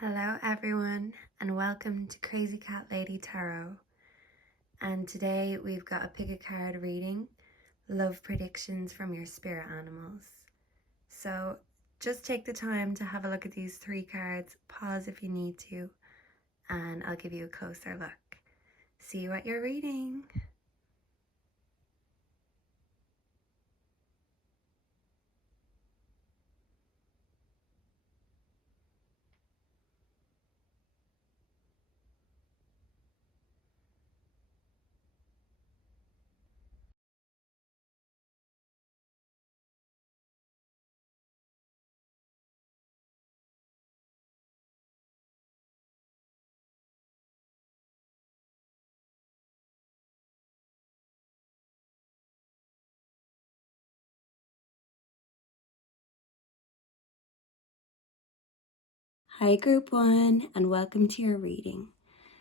Hello everyone and welcome to Crazy Cat Lady Tarot. And today we've got a pick a card reading, love predictions from your spirit animals. So just take the time to have a look at these three cards, pause if you need to, and I'll give you a closer look. See you at your reading. Hi Group 1 and welcome to your reading.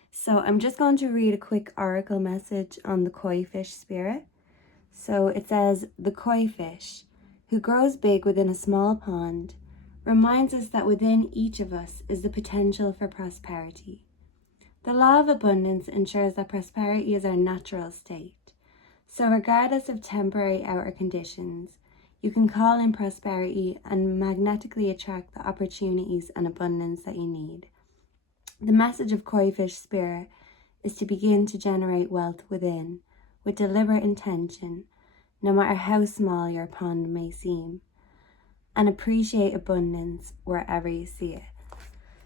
So I'm just going to read a quick oracle message on the koi fish spirit. So it says, the koi fish, who grows big within a small pond, reminds us that within each of us is the potential for prosperity. The law of abundance ensures that prosperity is our natural state. So regardless of temporary outer conditions, you can call in prosperity and magnetically attract the opportunities and abundance that you need. The message of koi fish spirit is to begin to generate wealth within, with deliberate intention, no matter how small your pond may seem, and appreciate abundance wherever you see it.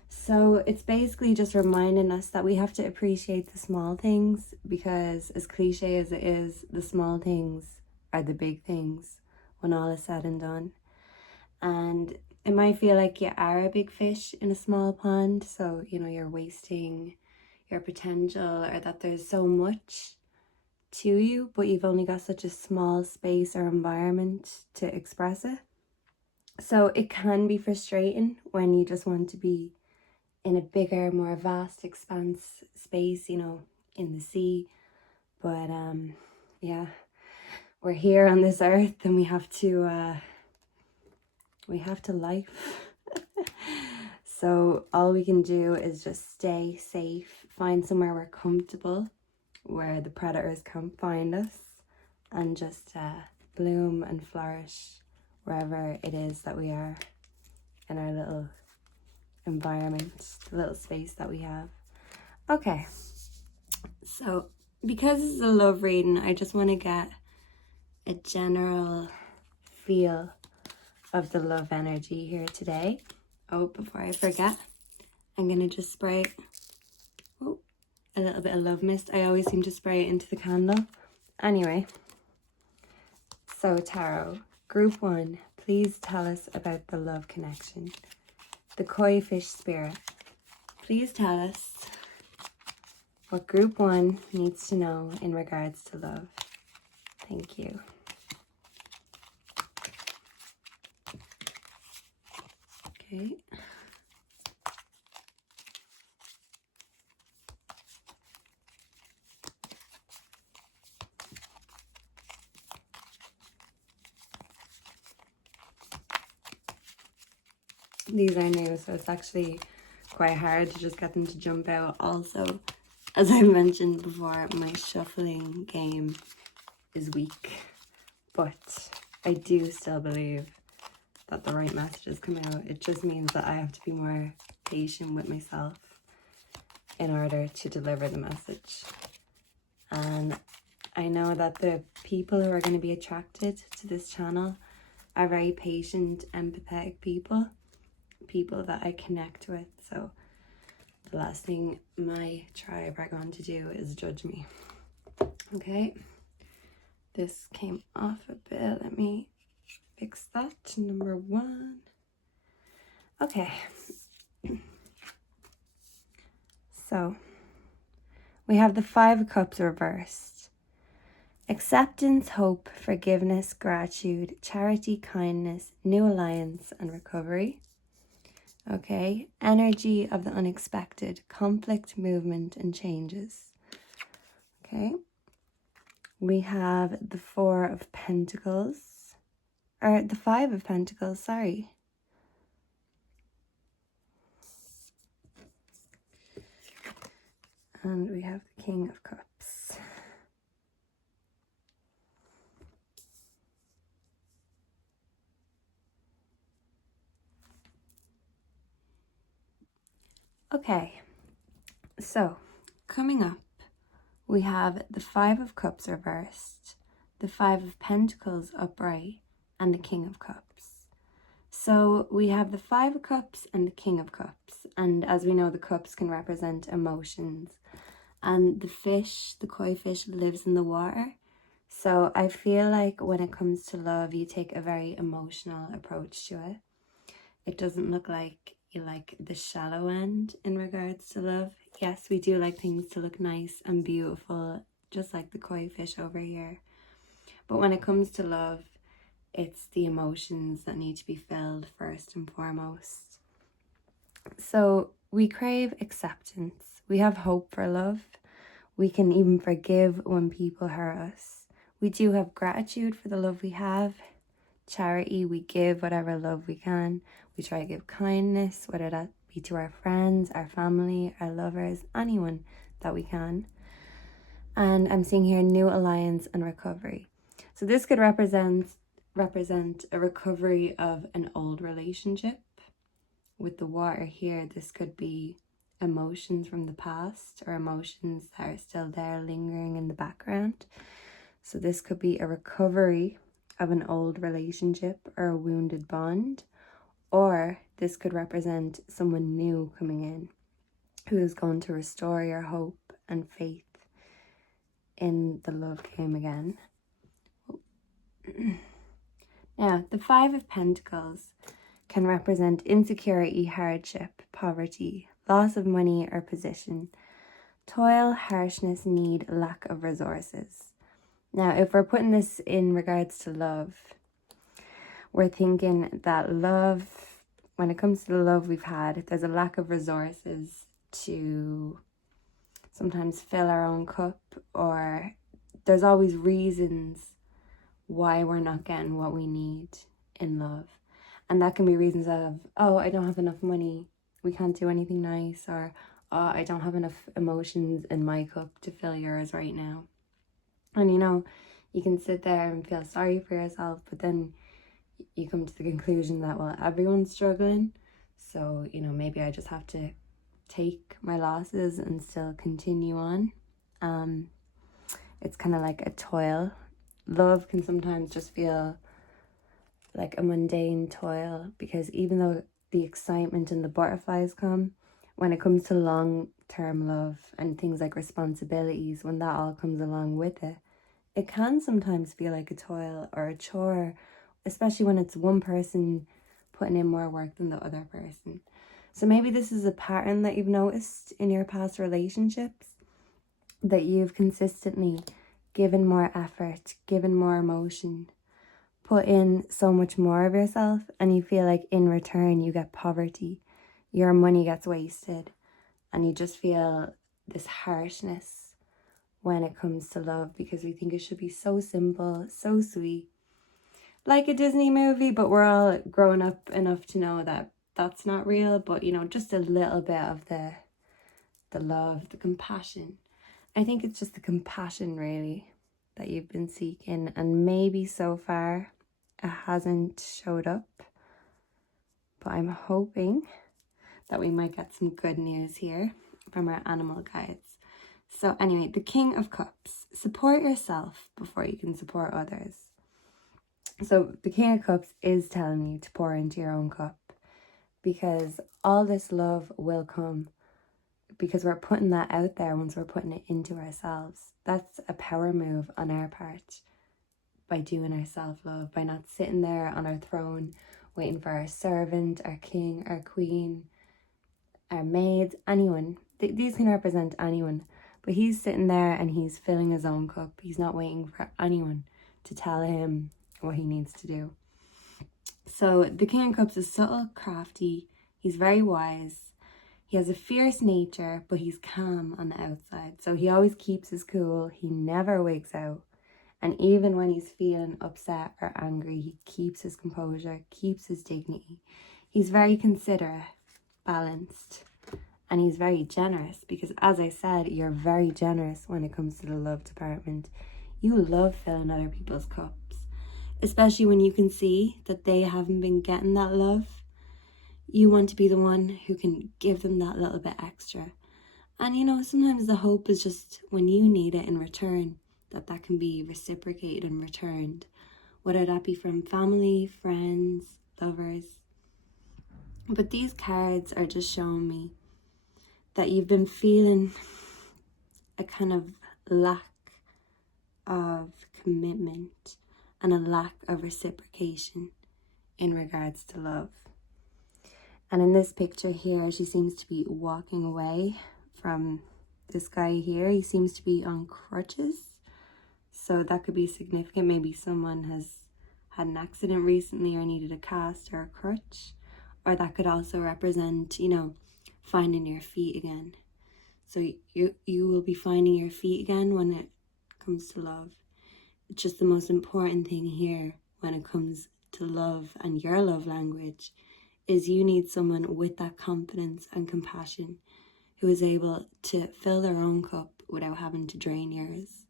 So it's basically just reminding us that we have to appreciate the small things, because as cliche as it is, the small things are the big things when all is said and done. And it might feel like you are a big fish in a small pond, so you're wasting your potential, or that there's so much to you, but you've only got such a small space or environment to express it. So it can be frustrating when you just want to be in a bigger, more vast expanse space, in the sea. But yeah, we're here on this earth and we have to life. So all we can do is just stay safe, find somewhere we're comfortable, where the predators can't find us, and just bloom and flourish wherever it is that we are in our little environment, the little space that we have. Okay, so because this is a love reading, I just want to get a general feel of the love energy here today. Oh, before I forget, I'm gonna just spray a little bit of love mist. I always seem to spray it into the candle. Anyway, so tarot, Group 1, please tell us about the love connection. The koi fish spirit, please tell us what Group 1 needs to know in regards to love. Thank you. Okay. These are new, so it's actually quite hard to just get them to jump out. Also, as I mentioned before, my shuffling game is weak, but I do still believe that the right messages come out. It just means that I have to be more patient with myself in order to deliver the message. And I know that the people who are going to be attracted to this channel are very patient, empathetic people that I connect with. So the last thing my tribe are going to do is judge me. Okay, this came off a bit. Let me fix that. Number 1. Okay. So we have the 5 of Cups reversed. Acceptance, hope, forgiveness, gratitude, charity, kindness, new alliance, and recovery. Okay, energy of the unexpected, conflict, movement, and changes. Okay, we have the 4 of Pentacles, or the 5 of Pentacles, sorry. And we have the King of Cups. Okay, so coming up, we have the Five of Cups reversed, the Five of Pentacles upright, and the King of Cups. So we have the Five of Cups and the King of Cups. And as we know, the cups can represent emotions. And the fish, the koi fish, lives in the water. So I feel like when it comes to love, you take a very emotional approach to it. It doesn't look like you like the shallow end in regards to love. Yes, we do like things to look nice and beautiful, just like the koi fish over here. But when it comes to love, it's the emotions that need to be filled first and foremost. So we crave acceptance. We have hope for love. We can even forgive when people hurt us. We do have gratitude for the love we have. Charity, we give whatever love we can. We try to give kindness, whether that be to our friends, our family, our lovers, anyone that we can. And I'm seeing here new alliance and recovery. So this could represent a recovery of an old relationship. With the water here, this could be emotions from the past or emotions that are still there lingering in the background. So this could be a recovery of an old relationship or a wounded bond, or this could represent someone new coming in who is going to restore your hope and faith in the love game again. Now, the Five of Pentacles can represent insecurity, hardship, poverty, loss of money or position, toil, harshness, need, lack of resources. Now, if we're putting this in regards to love, we're thinking that love, when it comes to the love we've had, there's a lack of resources to sometimes fill our own cup, or there's always reasons why we're not getting what we need in love. And that can be reasons of, oh, I don't have enough money, we can't do anything nice, or oh, I don't have enough emotions in my cup to fill yours right now. And you know, you can sit there and feel sorry for yourself, but then you come to the conclusion that, well, everyone's struggling, so, you know, maybe I just have to take my losses and still continue on. It's kind of like a toil. Love can sometimes just feel like a mundane toil, because even though the excitement and the butterflies come, when it comes to long-term love and things like responsibilities, when that all comes along with it, it can sometimes feel like a toil or a chore, especially when it's one person putting in more work than the other person. So maybe this is a pattern that you've noticed in your past relationships, that you've consistently given more effort, given more emotion, put in so much more of yourself, and you feel like in return you get poverty, your money gets wasted, and you just feel this harshness when it comes to love, because we think it should be so simple, so sweet, like a Disney movie, but we're all grown up enough to know that that's not real. But you know, just a little bit of the love, the compassion. I think it's just the compassion really that you've been seeking, and maybe so far it hasn't showed up, but I'm hoping that we might get some good news here from our animal guides. So anyway, the King of Cups. Support yourself before you can support others. So the King of Cups is telling you to pour into your own cup, because all this love will come because we're putting that out there once we're putting it into ourselves. That's a power move on our part, by doing our self-love, by not sitting there on our throne waiting for our servant, our king, our queen, our maids, anyone. These can represent anyone, but he's sitting there and he's filling his own cup. He's not waiting for anyone to tell him what he needs to do. So the King of Cups is subtle, crafty, he's very wise. He has a fierce nature, but he's calm on the outside. So he always keeps his cool. He never wigs out. And even when he's feeling upset or angry, he keeps his composure, keeps his dignity. He's very considerate, balanced, And he's very generous because, as I said, you're very generous when it comes to the love department. You love filling other people's cups, especially when you can see that they haven't been getting that love. You want to be the one who can give them that little bit extra. And you know, sometimes the hope is just when you need it in return, that can be reciprocated and returned, whether that be from family, friends, lovers. But these cards are just showing me that you've been feeling a kind of lack of commitment and a lack of reciprocation in regards to love. And in this picture here, she seems to be walking away from this guy here. He seems to be on crutches, so that could be significant. Maybe someone has had an accident recently or needed a cast or a crutch, or that could also represent, you know, finding your feet again. So you will be finding your feet again when it comes to love. It's just the most important thing here when it comes to love and your love language is you need someone with that confidence and compassion who is able to fill their own cup without having to drain yours,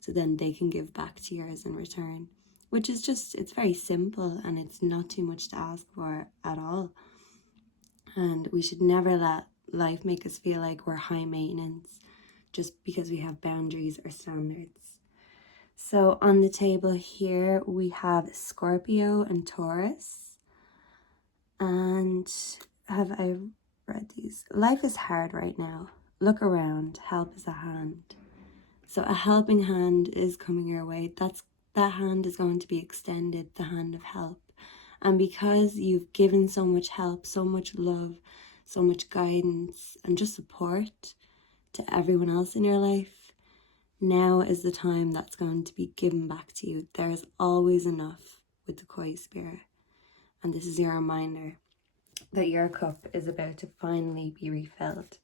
so then they can give back to yours in return, which is just, it's very simple and it's not too much to ask for at all. And we should never let life make us feel like we're high maintenance just because we have boundaries or standards. So on the table here we have Scorpio and Taurus. And have I read these? Life is hard right now. Look around. Help is a hand. So a helping hand is coming your way. That hand is going to be extended, the hand of help. And because you've given so much help, so much love, so much guidance, and just support to everyone else in your life, now is the time that's going to be given back to you. There is always enough with the Koi spirit. And this is your reminder that your cup is about to finally be refilled.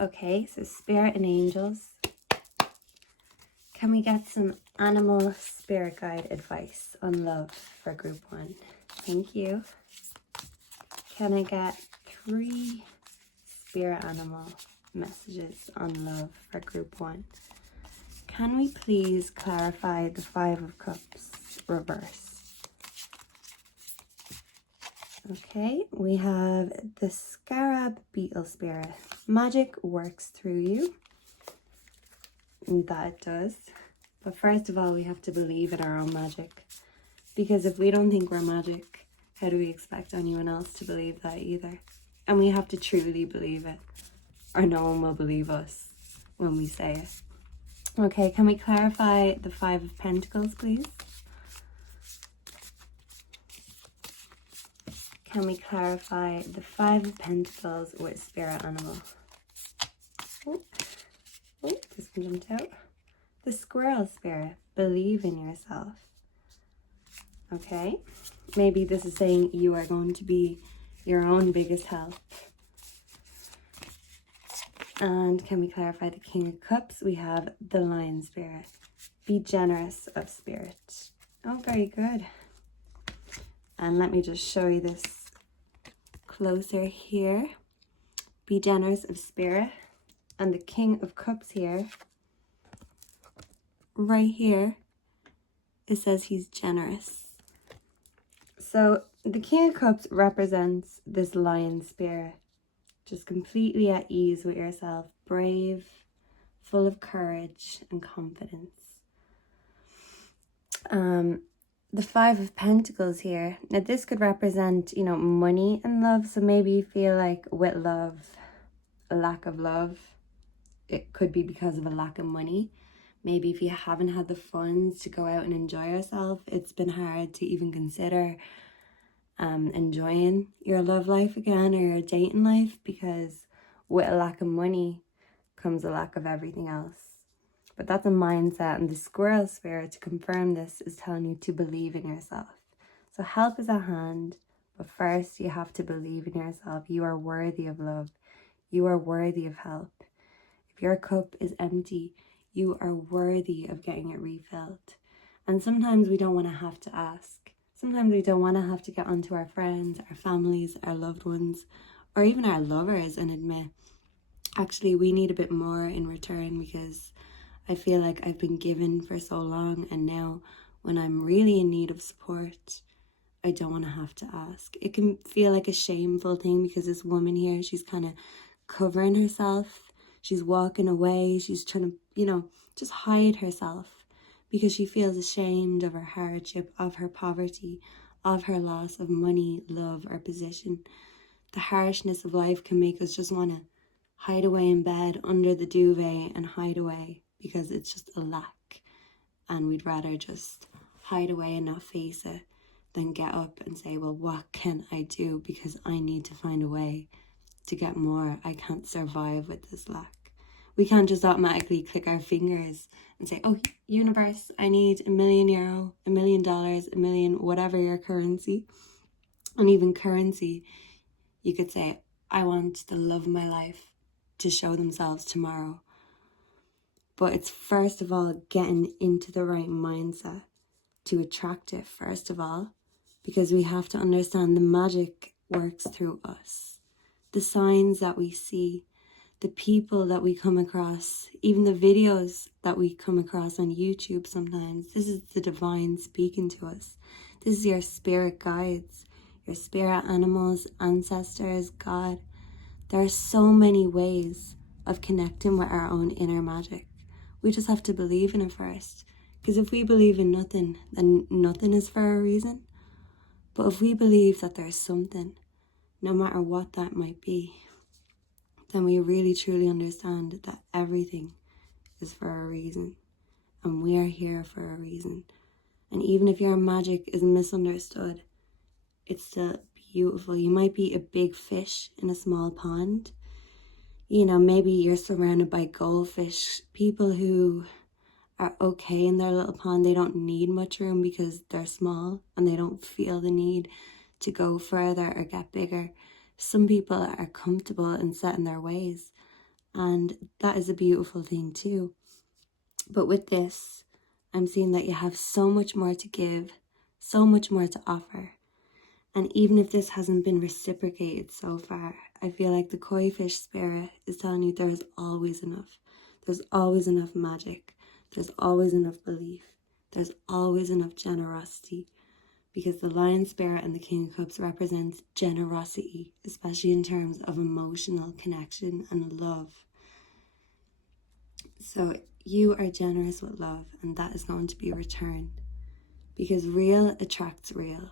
Okay, so spirit and angels. Can we get some animal spirit guide advice on love for group 1? Thank you. Can I get 3 spirit animal messages on love for group 1? Can we please clarify the 5 of Cups reverse? Okay, we have the Scarab Beetle Spirit. Magic works through you. And that it does. But first of all, we have to believe in our own magic. Because if we don't think we're magic, how do we expect anyone else to believe that either? And we have to truly believe it, or no one will believe us when we say it. Okay, can we clarify the 5 of Pentacles, please? Can we clarify the 5 of Pentacles with spirit animal? Oh, this one jumped out. The Squirrel Spirit, believe in yourself. Okay, maybe this is saying you are going to be your own biggest help. And can we clarify the King of Cups? We have the Lion Spirit, be generous of spirit. Oh, very good. And let me just show you this closer here. Be generous of spirit. And the King of Cups here, right here, it says he's generous. So the King of Cups represents this lion spirit, just completely at ease with yourself, brave, full of courage and confidence. The 5 of Pentacles here, now this could represent, you know, money and love. So maybe you feel like with love, a lack of love, it could be because of a lack of money. Maybe if you haven't had the funds to go out and enjoy yourself, it's been hard to even consider enjoying your love life again or your dating life, because with a lack of money comes a lack of everything else. But that's a mindset, and the Squirrel Spirit, to confirm this, is telling you to believe in yourself. So help is at hand, but first you have to believe in yourself. You are worthy of love. You are worthy of help. If your cup is empty, you are worthy of getting it refilled. And sometimes we don't want to have to ask. Sometimes we don't want to have to get onto our friends, our families, our loved ones, or even our lovers and admit, Actually, we need a bit more in return, because I feel like I've been given for so long, and now when I'm really in need of support, I don't want to have to ask. It can feel like a shameful thing, because this woman here, she's kind of covering herself. She's walking away. She's trying to, just hide herself, because she feels ashamed of her hardship, of her poverty, of her loss of money, love, or position. The harshness of life can make us just want to hide away in bed under the duvet and hide away, because it's just a lack, and we'd rather just hide away and not face it than get up and say, well, what can I do, because I need to find a way to get more. I can't survive with this lack. We can't just automatically click our fingers and say, oh, universe, I need €1 million, $1 million, $1 million, whatever your currency. And even currency, you could say, I want the love of my life to show themselves tomorrow. But it's first of all getting into the right mindset to attract it, first of all, because we have to understand the magic works through us. The signs that we see, the people that we come across, even the videos that we come across on YouTube sometimes, this is the divine speaking to us. This is your spirit guides, your spirit animals, ancestors, God. There are so many ways of connecting with our own inner magic. We just have to believe in it first. Because if we believe in nothing, then nothing is for a reason. But if we believe that there's something, no matter what that might be, then we really truly understand that everything is for a reason. And we are here for a reason. And even if your magic is misunderstood, it's still beautiful. You might be a big fish in a small pond. Maybe you're surrounded by goldfish, people who are okay in their little pond. They don't need much room because they're small and they don't feel the need to go further or get bigger. Some people are comfortable and set in their ways, and that is a beautiful thing too. But with this, I'm seeing that you have so much more to give, so much more to offer. And even if this hasn't been reciprocated so far, I feel like the koi fish spirit is telling you there is always enough. There's always enough magic. There's always enough belief. There's always enough generosity. Because the lion spirit and the king of cups represents generosity, especially in terms of emotional connection and love. So you are generous with love, and that is going to be returned. Because real attracts real.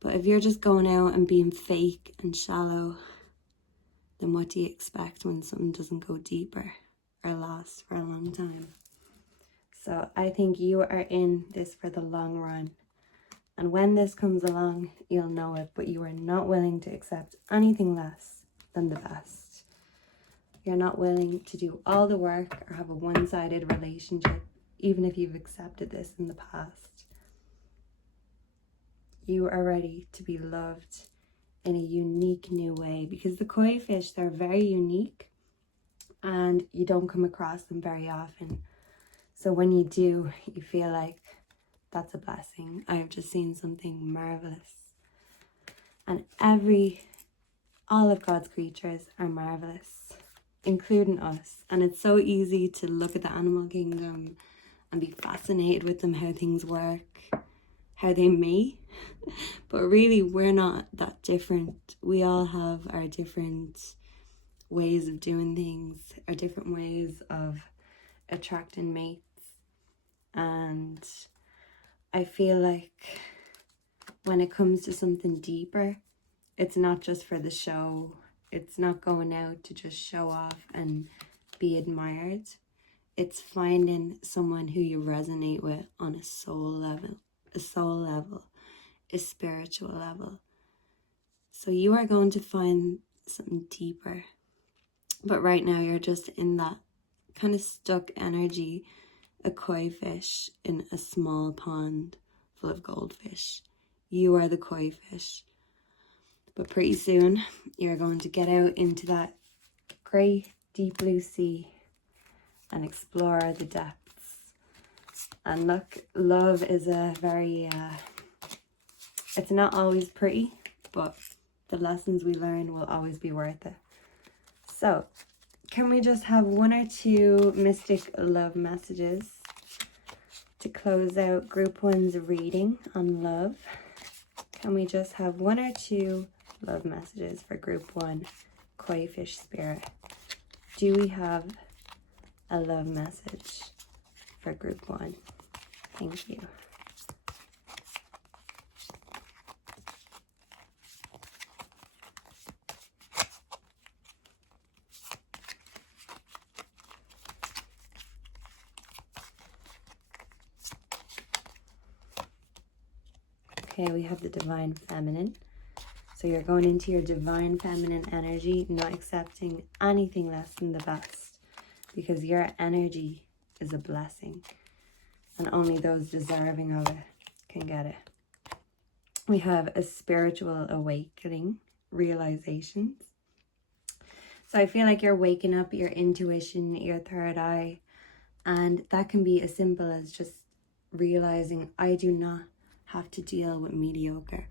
But if you're just going out and being fake and shallow, then what do you expect when something doesn't go deeper or last for a long time? So I think you are in this for the long run. And when this comes along, you'll know it, but you are not willing to accept anything less than the best. You're not willing to do all the work or have a one-sided relationship, even if you've accepted this in the past. You are ready to be loved in a unique new way, because the koi fish, they're very unique and you don't come across them very often. So when you do, you feel like that's a blessing. I've just seen something marvelous. And all of God's creatures are marvelous, including us. And it's so easy to look at the animal kingdom and be fascinated with them, how things work, how they may. But really, we're not that different. We all have our different ways of doing things, our different ways of attracting mates. And I feel like when it comes to something deeper, it's not just for the show. It's not going out to just show off and be admired. It's finding someone who you resonate with on a soul level, a spiritual level. So you are going to find something deeper. But right now you're just in that kind of stuck energy, a koi fish in a small pond full of goldfish. You are the koi fish. But pretty soon you're going to get out into that great deep blue sea and explore the depths. And look, love is a very, it's not always pretty, but the lessons we learn will always be worth it. So can we just have 1 or 2 mystic love messages to close out group 1's reading on love? Can we just have 1 or 2 love messages for group 1, Koi Fish Spirit? Do we have a love message for group 1? Thank you. Okay, we have the Divine Feminine. So you're going into your Divine Feminine energy, not accepting anything less than the best, because your energy is a blessing and only those deserving of it can get it. We have a spiritual awakening, realizations. So I feel like you're waking up your intuition, your third eye, and that can be as simple as just realizing I do not have to deal with mediocre.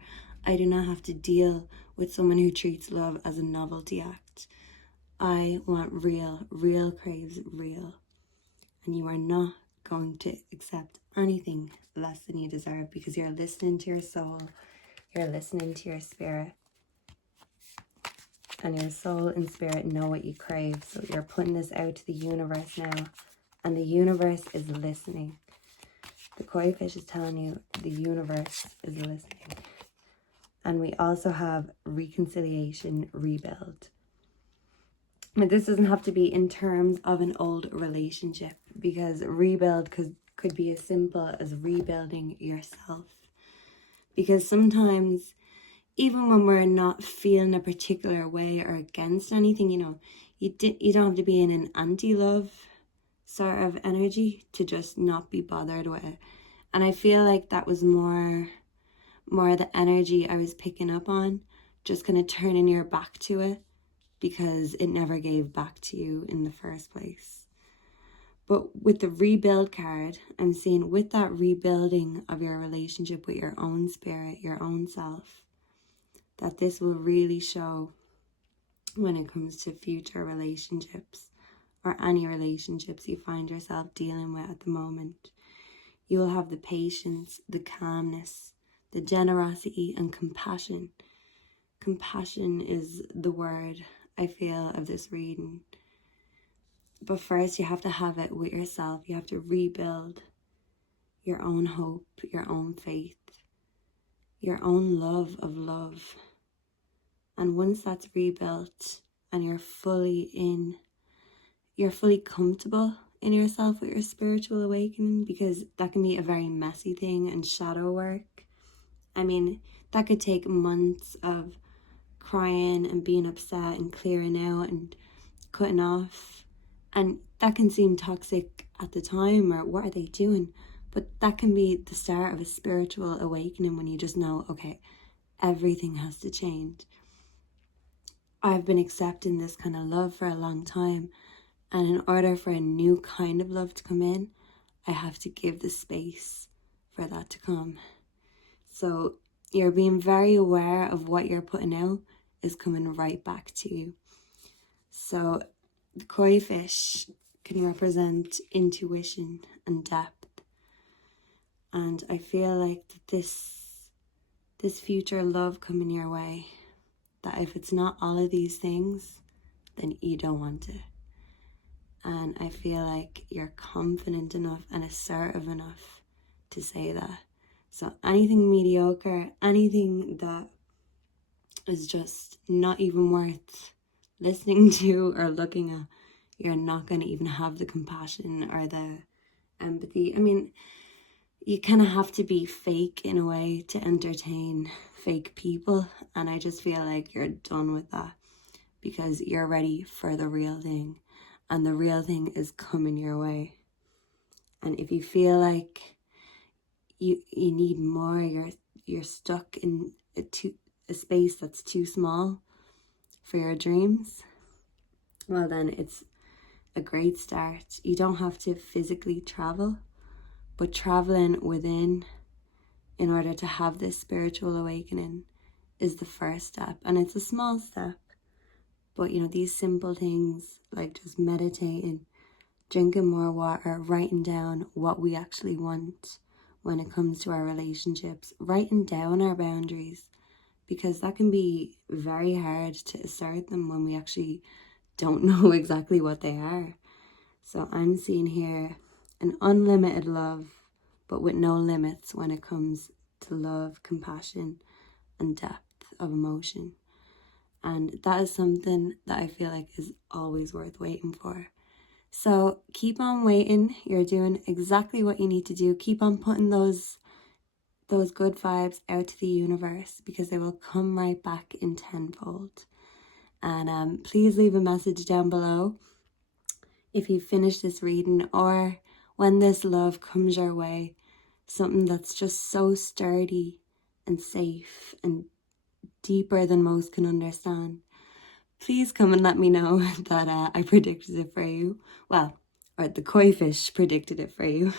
I do not have to deal with someone who treats love as a novelty act. I want real. Real craves real. And you are not going to accept anything less than you deserve, because you're listening to your soul. You're listening to your spirit. And your soul and spirit know what you crave. So you're putting this out to the universe now. And the universe is listening. The koi fish is telling you the universe is listening. And we also have reconciliation, rebuild. But this doesn't have to be in terms of an old relationship, because rebuild could be as simple as rebuilding yourself. Because sometimes, even when we're not feeling a particular way or against anything, you know, you don't have to be in an anti-love sort of energy to just not be bothered with it. And I feel like that was more the energy I was picking up on, just kind of turning your back to it because it never gave back to you in the first place. But with the rebuild card, I'm seeing with that rebuilding of your relationship with your own spirit, your own self, that this will really show when it comes to future relationships or any relationships you find yourself dealing with at the moment. You will have the patience, the calmness, the generosity and compassion. Compassion is the word I feel of this reading. But first you have to have it with yourself. You have to rebuild your own hope, your own faith, your own love of love. And once that's rebuilt and you're fully comfortable in yourself with your spiritual awakening, because that can be a very messy thing and shadow work. I mean, that could take months of crying and being upset and clearing out and cutting off. And that can seem toxic at the time, or what are they doing? But that can be the start of a spiritual awakening when you just know, okay, everything has to change. I've been accepting this kind of love for a long time. And in order for a new kind of love to come in, I have to give the space for that to come. So you're being very aware of what you're putting out is coming right back to you. So the koi fish can represent intuition and depth. And I feel like that this future love coming your way, that if it's not all of these things, then you don't want it. And I feel like you're confident enough and assertive enough to say that. So anything mediocre, anything that is just not even worth listening to or looking at, you're not going to even have the compassion or the empathy. I mean, you kind of have to be fake in a way to entertain fake people. And I just feel like you're done with that, because you're ready for the real thing. And the real thing is coming your way. And if you feel like you need more, you're stuck in a space that's too small for your dreams, well then it's a great start. You don't have to physically travel, but traveling within in order to have this spiritual awakening is the first step. And it's a small step, But, you know, these simple things like just meditating, drinking more water, writing down what we actually want when it comes to our relationships, writing down our boundaries, because that can be very hard to assert them when we actually don't know exactly what they are. So I'm seeing here an unlimited love, but with no limits when it comes to love, compassion, and depth of emotion. And that is something that I feel like is always worth waiting for. So keep on waiting. You're doing exactly what you need to do. Keep on putting those good vibes out to the universe, because they will come right back in tenfold. And please leave a message down below if you finish this reading, or when this love comes your way, something that's just so sturdy and safe and deeper than most can understand. Please come and let me know that I predicted it for you. Well, or the koi fish predicted it for you.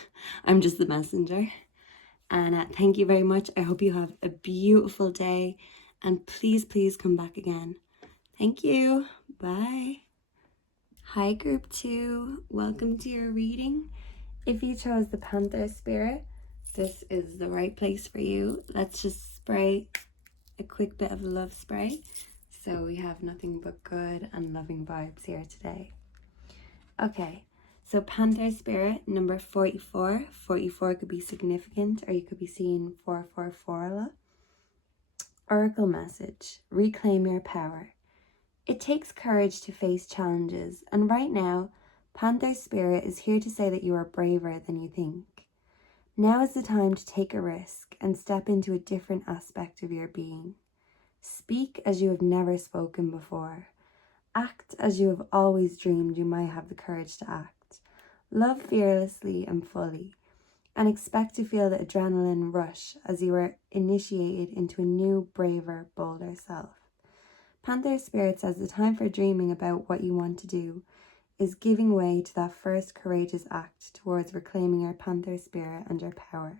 I'm just the messenger. And thank you very much. I hope you have a beautiful day. And please, please come back again. Thank you. Bye. Hi, Group 2. Welcome to your reading. If you chose the Panther Spirit, this is the right place for you. Let's just spray a quick bit of love spray. So we have nothing but good and loving vibes here today. Okay, so Panther Spirit, number 44. 44 could be significant, or you could be seeing 444 a lot. Oracle message, reclaim your power. It takes courage to face challenges, and right now, Panther Spirit is here to say that you are braver than you think. Now is the time to take a risk and step into a different aspect of your being. Speak as you have never spoken before. Act as you have always dreamed you might have the courage to act. Love fearlessly and fully, and expect to feel the adrenaline rush as you are initiated into a new, braver, bolder self. Panther Spirit says the time for dreaming about what you want to do is giving way to that first courageous act towards reclaiming your Panther Spirit and your power.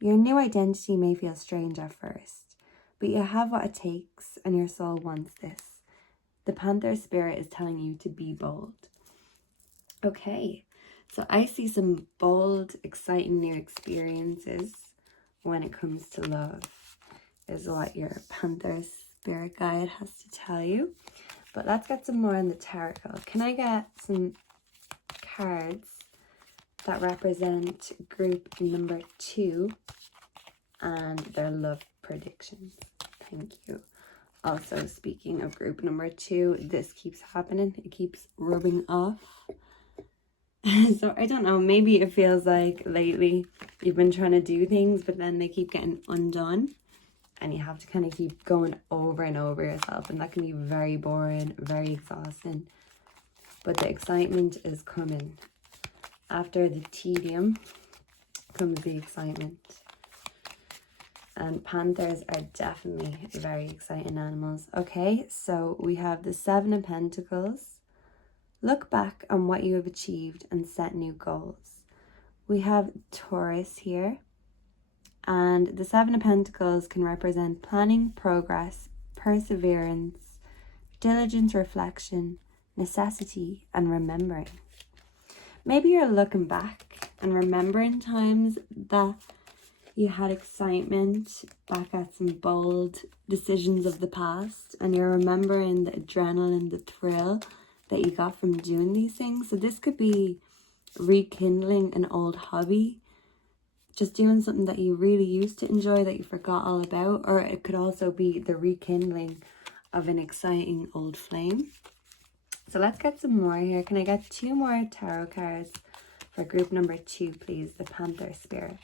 Your new identity may feel strange at first, but you have what it takes, and your soul wants this. The Panther Spirit is telling you to be bold. Okay, so I see some bold, exciting new experiences when it comes to love, is what your Panther Spirit guide has to tell you. But let's get some more on the tarot. Can I get some cards that represent group number 2 and their love predictions? Thank you. Also, speaking of group number 2, this keeps happening. It keeps rubbing off. So I don't know, maybe it feels like lately you've been trying to do things, but then they keep getting undone. And you have to kind of keep going over and over yourself. And that can be very boring, very exhausting. But the excitement is coming. After the tedium comes the excitement. And panthers are definitely very exciting animals. Okay, so we have the 7 of Pentacles. Look back on what you have achieved and set new goals. We have Taurus here. And the 7 of Pentacles can represent planning, progress, perseverance, diligent reflection, necessity, and remembering. Maybe you're looking back and remembering times that you had excitement, back at some bold decisions of the past, and you're remembering the adrenaline, the thrill that you got from doing these things. So this could be rekindling an old hobby, just doing something that you really used to enjoy that you forgot all about, or it could also be the rekindling of an exciting old flame. So let's get some more here. Can I get 2 more tarot cards for group number 2, please? The Panther Spirit.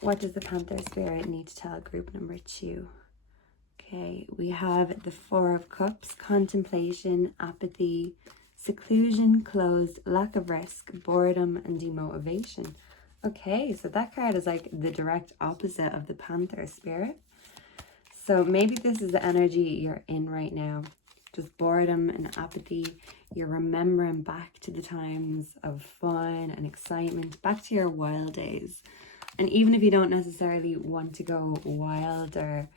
What does the Panther Spirit need to tell group number 2? Okay, we have the 4 of Cups, contemplation, apathy, seclusion, closed, lack of risk, boredom, and demotivation. Okay, so that card is like the direct opposite of the Panther Spirit. So maybe this is the energy you're in right now. Just boredom and apathy. You're remembering back to the times of fun and excitement, back to your wild days. And even if you don't necessarily want to go wild or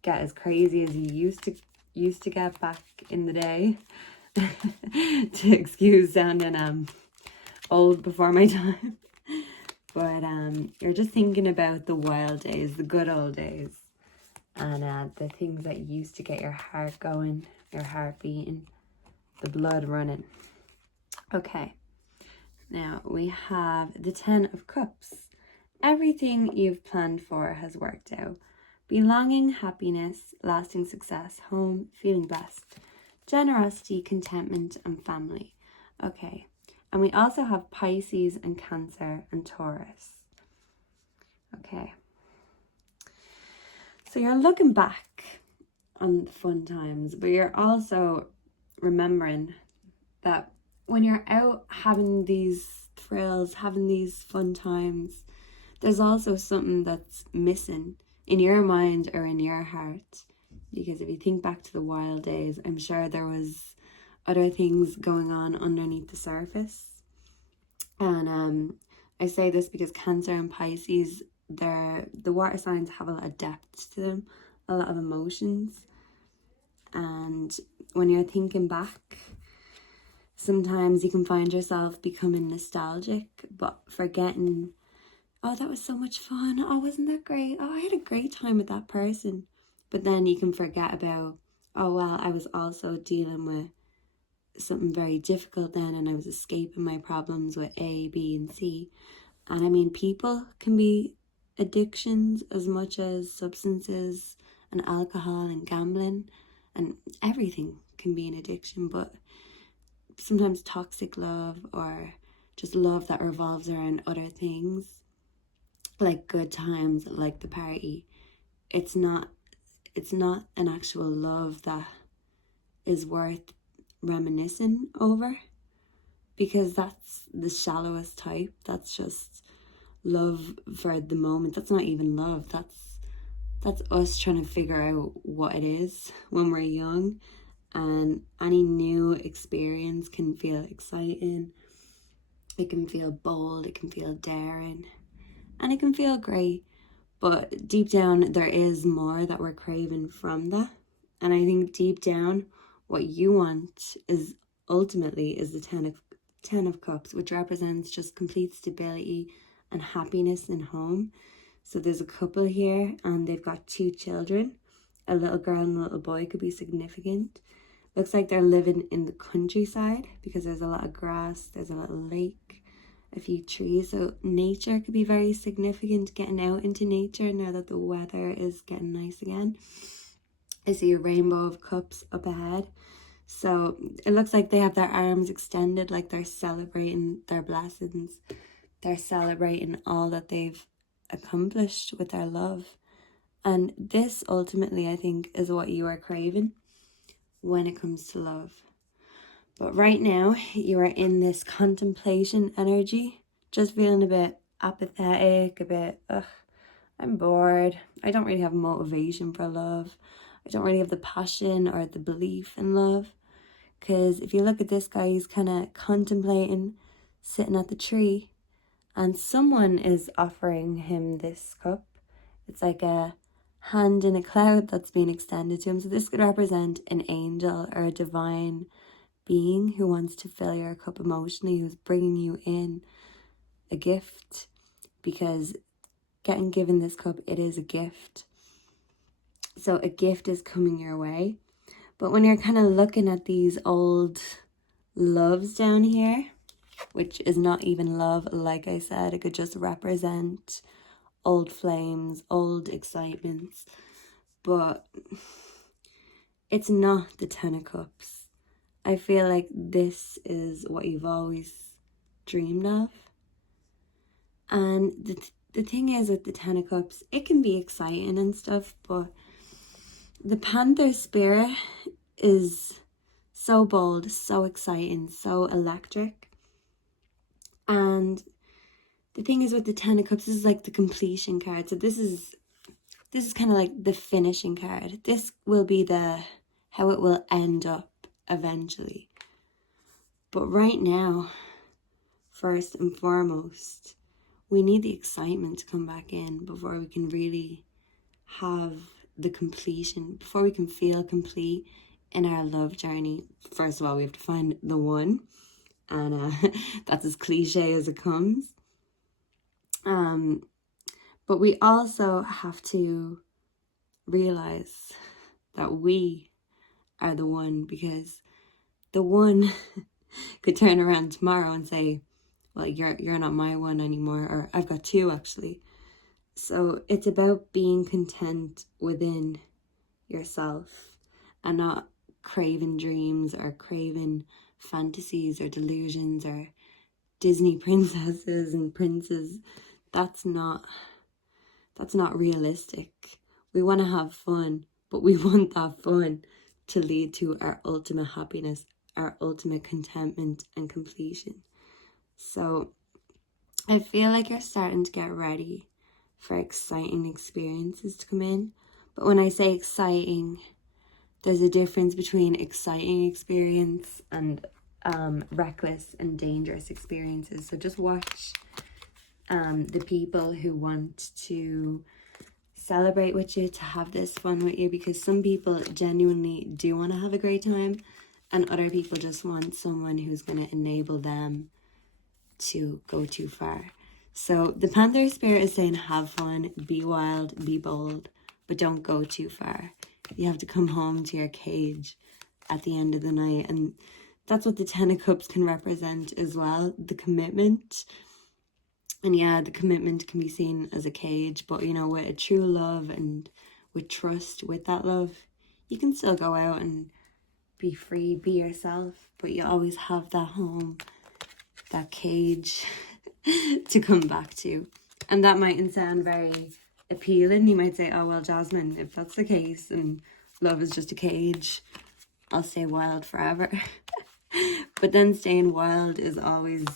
get as crazy as you used to used to get back in the day. To excuse sounding old before my time. But you're just thinking about the wild days, the good old days, and the things that used to get your heart going, your heart beating, the blood running. Okay, now we have the 10 of Cups. Everything you've planned for has worked out. Belonging, happiness, lasting success, home, feeling blessed, generosity, contentment, and family. Okay, and we also have Pisces and Cancer and Taurus. Okay, so you're looking back on the fun times, but you're also remembering that when you're out having these thrills, having these fun times, there's also something that's missing in your mind or in your heart. Because if you think back to the wild days, I'm sure there was other things going on underneath the surface. And I say this because Cancer and Pisces, the water signs have a lot of depth to them, a lot of emotions. And when you're thinking back, sometimes you can find yourself becoming nostalgic, but forgetting, oh, that was so much fun. Oh, wasn't that great? Oh, I had a great time with that person. But then you can forget about, oh, well, I was also dealing with something very difficult then, and I was escaping my problems with A, B, and C. And I mean, people can be addictions as much as substances and alcohol and gambling, and everything can be an addiction. But sometimes toxic love, or just love that revolves around other things, like good times, like the party, it's not an actual love that is worth reminiscing over, because that's the shallowest type. That's just love for the moment. That's not even love. That's us trying to figure out what it is when we're young, and any new experience can feel exciting, it can feel bold, it can feel daring, and it can feel great. But deep down, there is more that we're craving from that. And I think deep down, what you want is ultimately the 10 of Cups, which represents just complete stability and happiness in home. So there's a couple here, and they've got 2 children. A little girl and a little boy could be significant. Looks like they're living in the countryside, because there's a lot of grass, there's a little lake, a few trees. So nature could be very significant, getting out into nature now that the weather is getting nice again. I see a rainbow of cups up ahead. So it looks like they have their arms extended, like they're celebrating their blessings. They're celebrating all that they've accomplished with their love. And this ultimately, I think, is what you are craving when it comes to love. But right now, you are in this contemplation energy, just feeling a bit apathetic, a bit, I'm bored. I don't really have motivation for love. I don't really have the passion or the belief in love. Because if you look at this guy, he's kind of contemplating, sitting at the tree, and someone is offering him this cup. It's like a hand in a cloud that's being extended to him. So this could represent an angel or a divine being who wants to fill your cup emotionally, who's bringing you in a gift, because getting given this cup, it is a gift. So a gift is coming your way. But when you're kind of looking at these old loves down here, which is not even love, like I said, it could just represent old flames, old excitements, but it's not the 10 of Cups. I feel like this is what you've always dreamed of. And the thing is with the 10 of Cups, it can be exciting and stuff, but the Panther spirit is so bold, so exciting, so electric. And the thing is with the 10 of Cups, this is like the completion card. So this is kind of like the finishing card. This will be how it will end up eventually. But right now, first and foremost, we need the excitement to come back in before we can really have the completion, before we can feel complete in our love journey, first of all, we have to find the one. And that's as cliche as it comes. But we also have to realize that we are the one, because the one could turn around tomorrow and say, well, you're not my one anymore, or I've got two actually. So it's about being content within yourself and not craving dreams or craving fantasies or delusions or Disney princesses and princes. That's not realistic. We want to have fun, but we want that fun to lead to our ultimate happiness, our ultimate contentment and completion. So I feel like you're starting to get ready for exciting experiences to come in. But when I say exciting, there's a difference between exciting experience and reckless and dangerous experiences. So just watch the people who want to celebrate with you, to have this fun with you, because some people genuinely do want to have a great time, and other people just want someone who's going to enable them to go too far. So the Panther spirit is saying have fun, be wild, be bold, but don't go too far. You have to come home to your cage at the end of the night. And that's what the Ten of Cups can represent as well, the commitment. And yeah, the commitment can be seen as a cage, but you know, with a true love and with trust with that love, you can still go out and be free, be yourself, but you always have that home, that cage to come back to. And that mightn't sound very appealing. You might say, oh well, Jasmine, if that's the case and love is just a cage, I'll stay wild forever. But then staying wild is always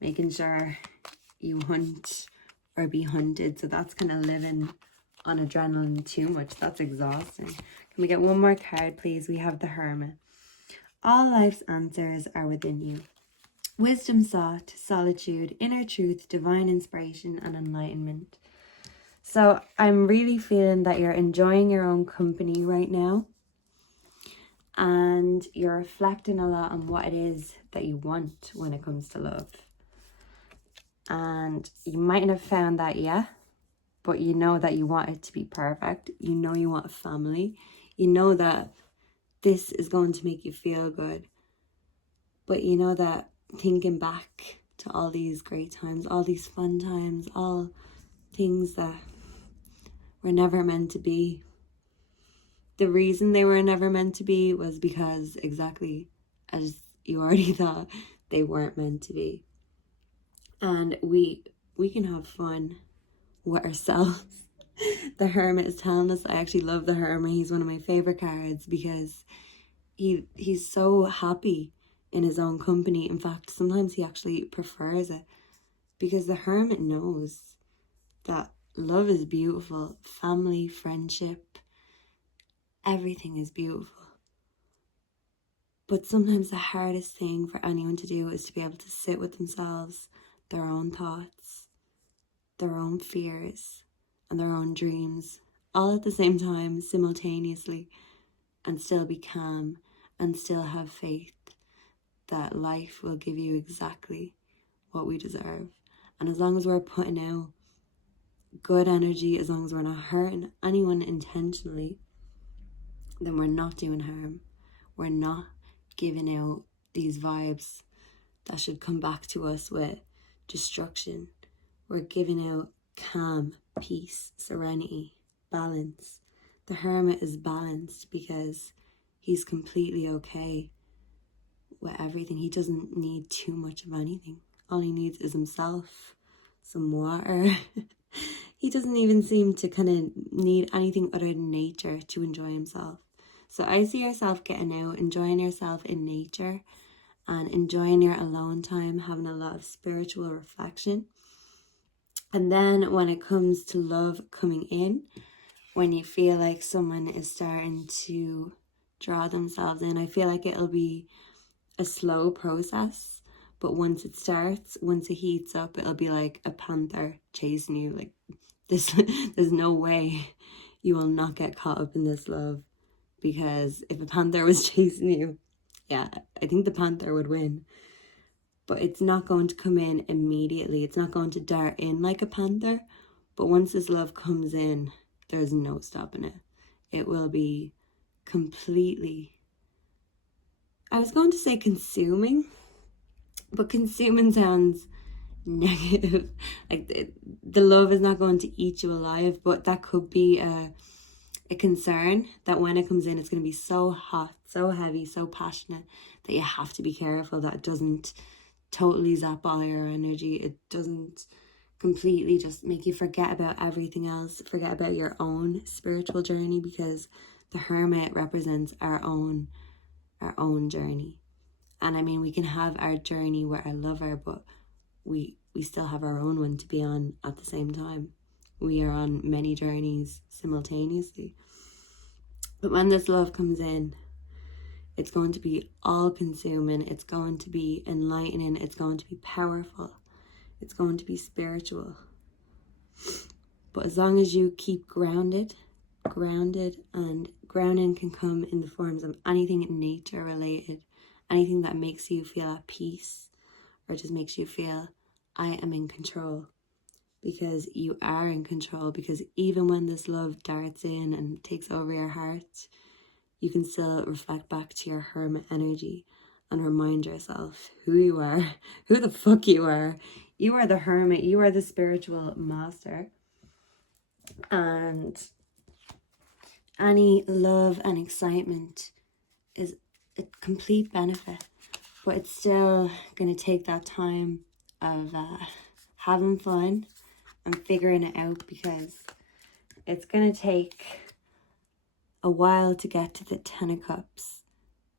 making sure you hunt or be hunted. So that's kind of living on adrenaline too much. That's exhausting. Can we get one more card, please? We have the Hermit. All life's answers are within you. Wisdom sought, solitude, inner truth, divine inspiration, and enlightenment. So I'm really feeling that you're enjoying your own company right now. And you're reflecting a lot on what it is that you want when it comes to love. And you mightn't have found that yet, but you know that you want it to be perfect. You know you want a family. You know that this is going to make you feel good. But you know that thinking back to all these great times, all these fun times, all things that were never meant to be. The reason they were never meant to be was because, exactly as you already thought, they weren't meant to be. And we can have fun with ourselves. The Hermit is telling us. I actually love the Hermit. He's one of my favorite cards because he's so happy in his own company. In fact, sometimes he actually prefers it, because the Hermit knows that love is beautiful. Family, friendship, everything is beautiful. But sometimes the hardest thing for anyone to do is to be able to sit with themselves, their own thoughts, their own fears, and their own dreams, all at the same time, simultaneously, and still be calm and still have faith that life will give you exactly what we deserve. And as long as we're putting out good energy, as long as we're not hurting anyone intentionally, then we're not doing harm. We're not giving out these vibes that should come back to us with destruction. We're giving out calm, peace, serenity, balance. The Hermit is balanced because he's completely okay with everything. He doesn't need too much of anything. All he needs is himself, some water. He doesn't even seem to kind of need anything other than nature to enjoy himself. So I see yourself getting out, enjoying yourself in nature and enjoying your alone time, having a lot of spiritual reflection. And then when it comes to love coming in, when you feel like someone is starting to draw themselves in, I feel like it'll be a slow process. But once it starts, once it heats up, it'll be like a panther chasing you. Like there's no way You will not get caught up in this love, because if a panther was chasing you, yeah, I think the panther would win. But it's not going to come in immediately. It's not going to dart in like a panther. But once this love comes in, there's no stopping it. It will be completely, I was going to say consuming, but consuming sounds negative. Like the love is not going to eat you alive, but that could be a concern, that when it comes in, it's going to be so hot, so heavy, so passionate, that you have to be careful that it doesn't totally zap all your energy. It doesn't completely just make you forget about everything else, forget about your own spiritual journey, because the hermit represents our own journey. And I mean, we can have our journey with our lover, but we still have our own one to be on at the same time. We are on many journeys simultaneously. But when this love comes in, it's going to be all-consuming. It's going to be enlightening. It's going to be powerful. It's going to be spiritual. But as long as you keep grounded, and grounding can come in the forms of anything nature related, anything that makes you feel at peace, or just makes you feel, I am in control. Because you are in control. Because even when this love darts in and takes over your heart, you can still reflect back to your hermit energy and remind yourself who you are, who the fuck you are. You are the hermit. You are the spiritual master. And any love and excitement is a complete benefit. But it's still going to take that time of having fun and figuring it out, because it's going to take a while to get to the 10 of Cups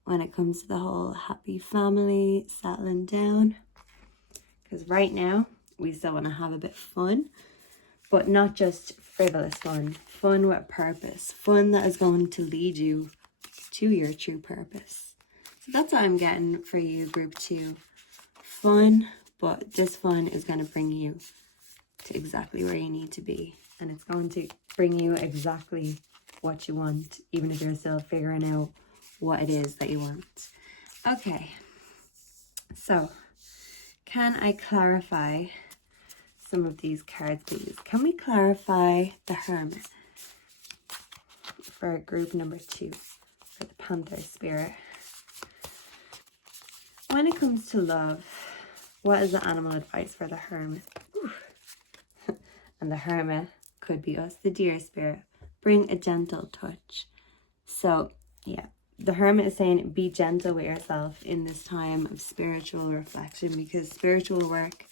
when it comes to the whole happy family, settling down. Because right now, we still want to have a bit of fun, but not just frivolous fun. Fun with purpose. Fun that is going to lead you to your true purpose. So that's what I'm getting for you, group 2. Fun, but this fun is going to bring you to exactly where you need to be. And it's going to bring you exactly what you want, even if you're still figuring out what it is that you want. Okay, so can I clarify some of these cards, please? Can we clarify the Hermit for group number 2, for the Panther Spirit? When it comes to love, what is the animal advice for the Hermit? And the Hermit could be us, the Deer Spirit. Bring a gentle touch. So, yeah, the Hermit is saying be gentle with yourself in this time of spiritual reflection, because spiritual work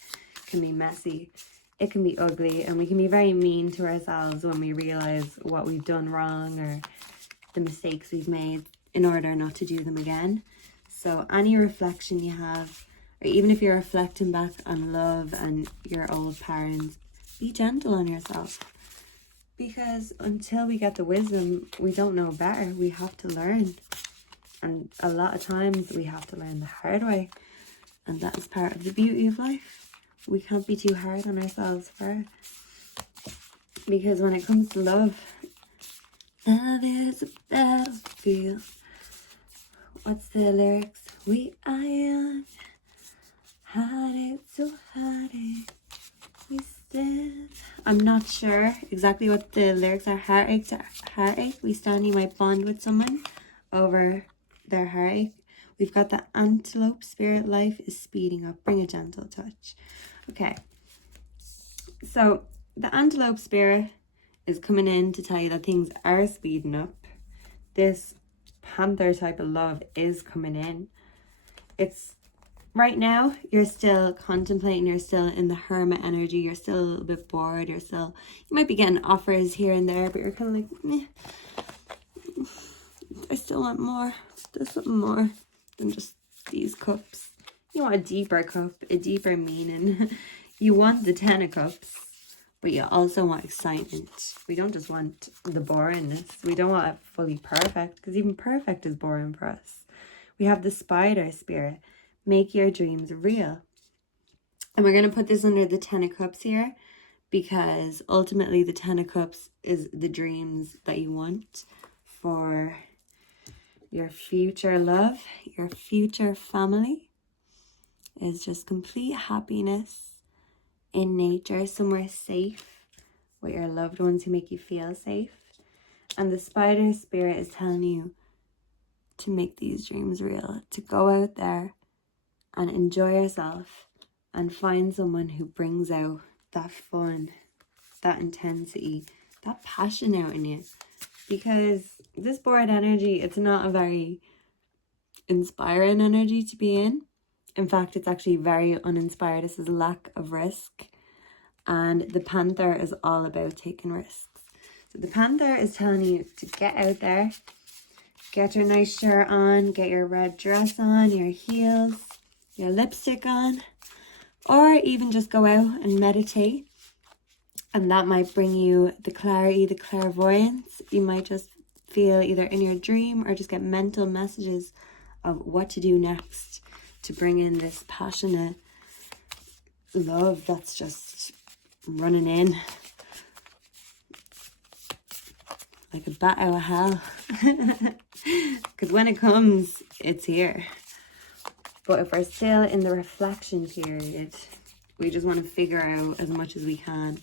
can be messy, it can be ugly, and we can be very mean to ourselves when we realize what we've done wrong or the mistakes we've made, in order not to do them again. So any reflection you have, or even if you're reflecting back on love and your old parents, be gentle on yourself. Because until we get the wisdom, we don't know better. We have to learn. And a lot of times we have to learn the hard way. And that is part of the beauty of life. We can't be too hard on ourselves first. Because when it comes to love is a battlefield. What's the lyrics? We are young, heartache to heartache, we stand. I'm not sure exactly what the lyrics are. Heartache to heartache, we stand. You might bond with someone over their heartache. We've got the Antelope Spirit. Life is speeding up. Bring a gentle touch. Okay. So the Antelope Spirit is coming in to tell you that things are speeding up. This Panther type of love is coming in. It's right now, you're still contemplating, you're still in the Hermit energy, you're still a little bit bored, you might be getting offers here and there, but you're kind of like, meh, I still want more. There's something more than just these cups. You want a deeper cup, a deeper meaning. You want the 10 of Cups, but you also want excitement. We don't just want the boringness. We don't want it fully perfect, because even perfect is boring for us. We have the Spider Spirit. Make your dreams real. And we're going to put this under the 10 of Cups here, because ultimately the Ten of Cups is the dreams that you want for your future love, your future family. Is just complete happiness in nature, somewhere safe with your loved ones who make you feel safe. And the Spider Spirit is telling you to make these dreams real, to go out there and enjoy yourself and find someone who brings out that fun, that intensity, that passion out in you. Because this bored energy, it's not a very inspiring energy to be in. In fact, it's actually very uninspired. This is a lack of risk. And the Panther is all about taking risks. So the Panther is telling you to get out there, get your nice shirt on, get your red dress on, your heels, your lipstick on, or even just go out and meditate. And that might bring you the clarity, the clairvoyance. You might just feel either in your dream or just get mental messages of what to do next to bring in this passionate love that's just running in like a bat out of hell. Because when it comes, it's here. But if we're still in the reflection period, we just want to figure out as much as we can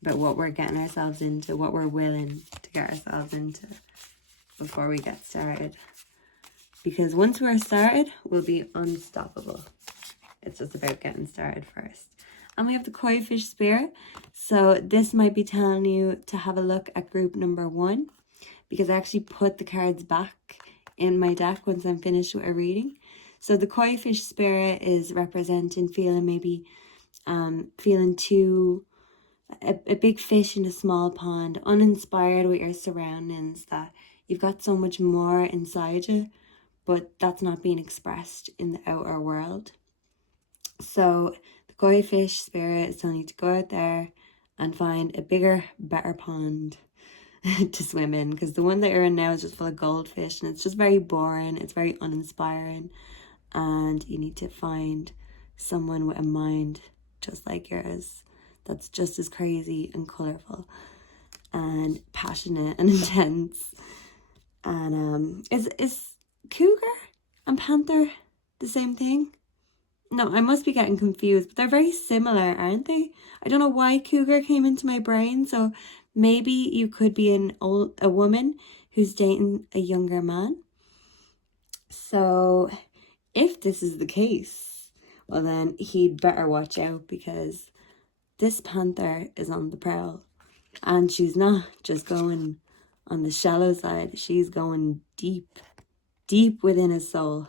about what we're getting ourselves into, what we're willing to get ourselves into before we get started. Because once we're started, we'll be unstoppable. It's just about getting started first. And we have the Koi Fish Spirit. So this might be telling you to have a look at group number 1. Because I actually put the cards back in my deck once I'm finished with a reading. So the Koi Fish Spirit is representing feeling maybe feeling too... A big fish in a small pond, uninspired with your surroundings, that you've got so much more inside you, but that's not being expressed in the outer world. So the Koi Fish Spirit is telling you to go out there and find a bigger, better pond to swim in, because the one that you're in now is just full of goldfish and it's just very boring, it's very uninspiring, and you need to find someone with a mind just like yours that's just as crazy and colourful and passionate and intense. And is cougar and panther the same thing? No, I must be getting confused, but they're very similar, aren't they? I don't know why cougar came into my brain. So maybe you could be a woman who's dating a younger man. So if this is the case, well then he'd better watch out, because this panther is on the prowl, and she's not just going on the shallow side. She's going deep, deep within his soul.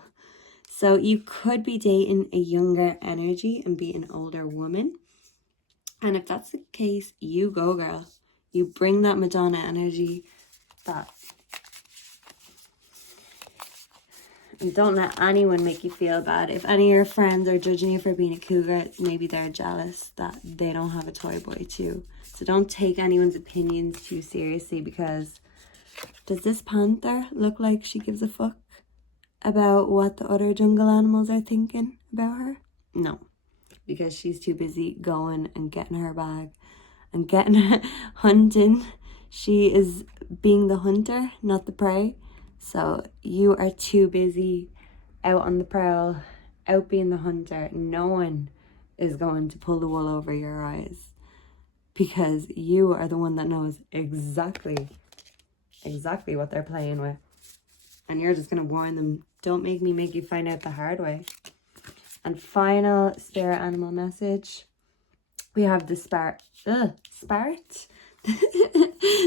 So you could be dating a younger energy and be an older woman. And if that's the case, you go, girl. You bring that Madonna energy, that. And don't let anyone make you feel bad. If any of your friends are judging you for being a cougar, maybe they're jealous that they don't have a toy boy too. So don't take anyone's opinions too seriously, because does this panther look like she gives a fuck about what the other jungle animals are thinking about her? No, because she's too busy going and getting her bag and getting her hunting. She is being the hunter, not the prey. So you are too busy out on the prowl, out being the hunter. No one is going to pull the wool over your eyes, because you are the one that knows exactly what they're playing with. And you're just going to warn them, don't make me make you find out the hard way. And final spirit animal message, we have the sparrot.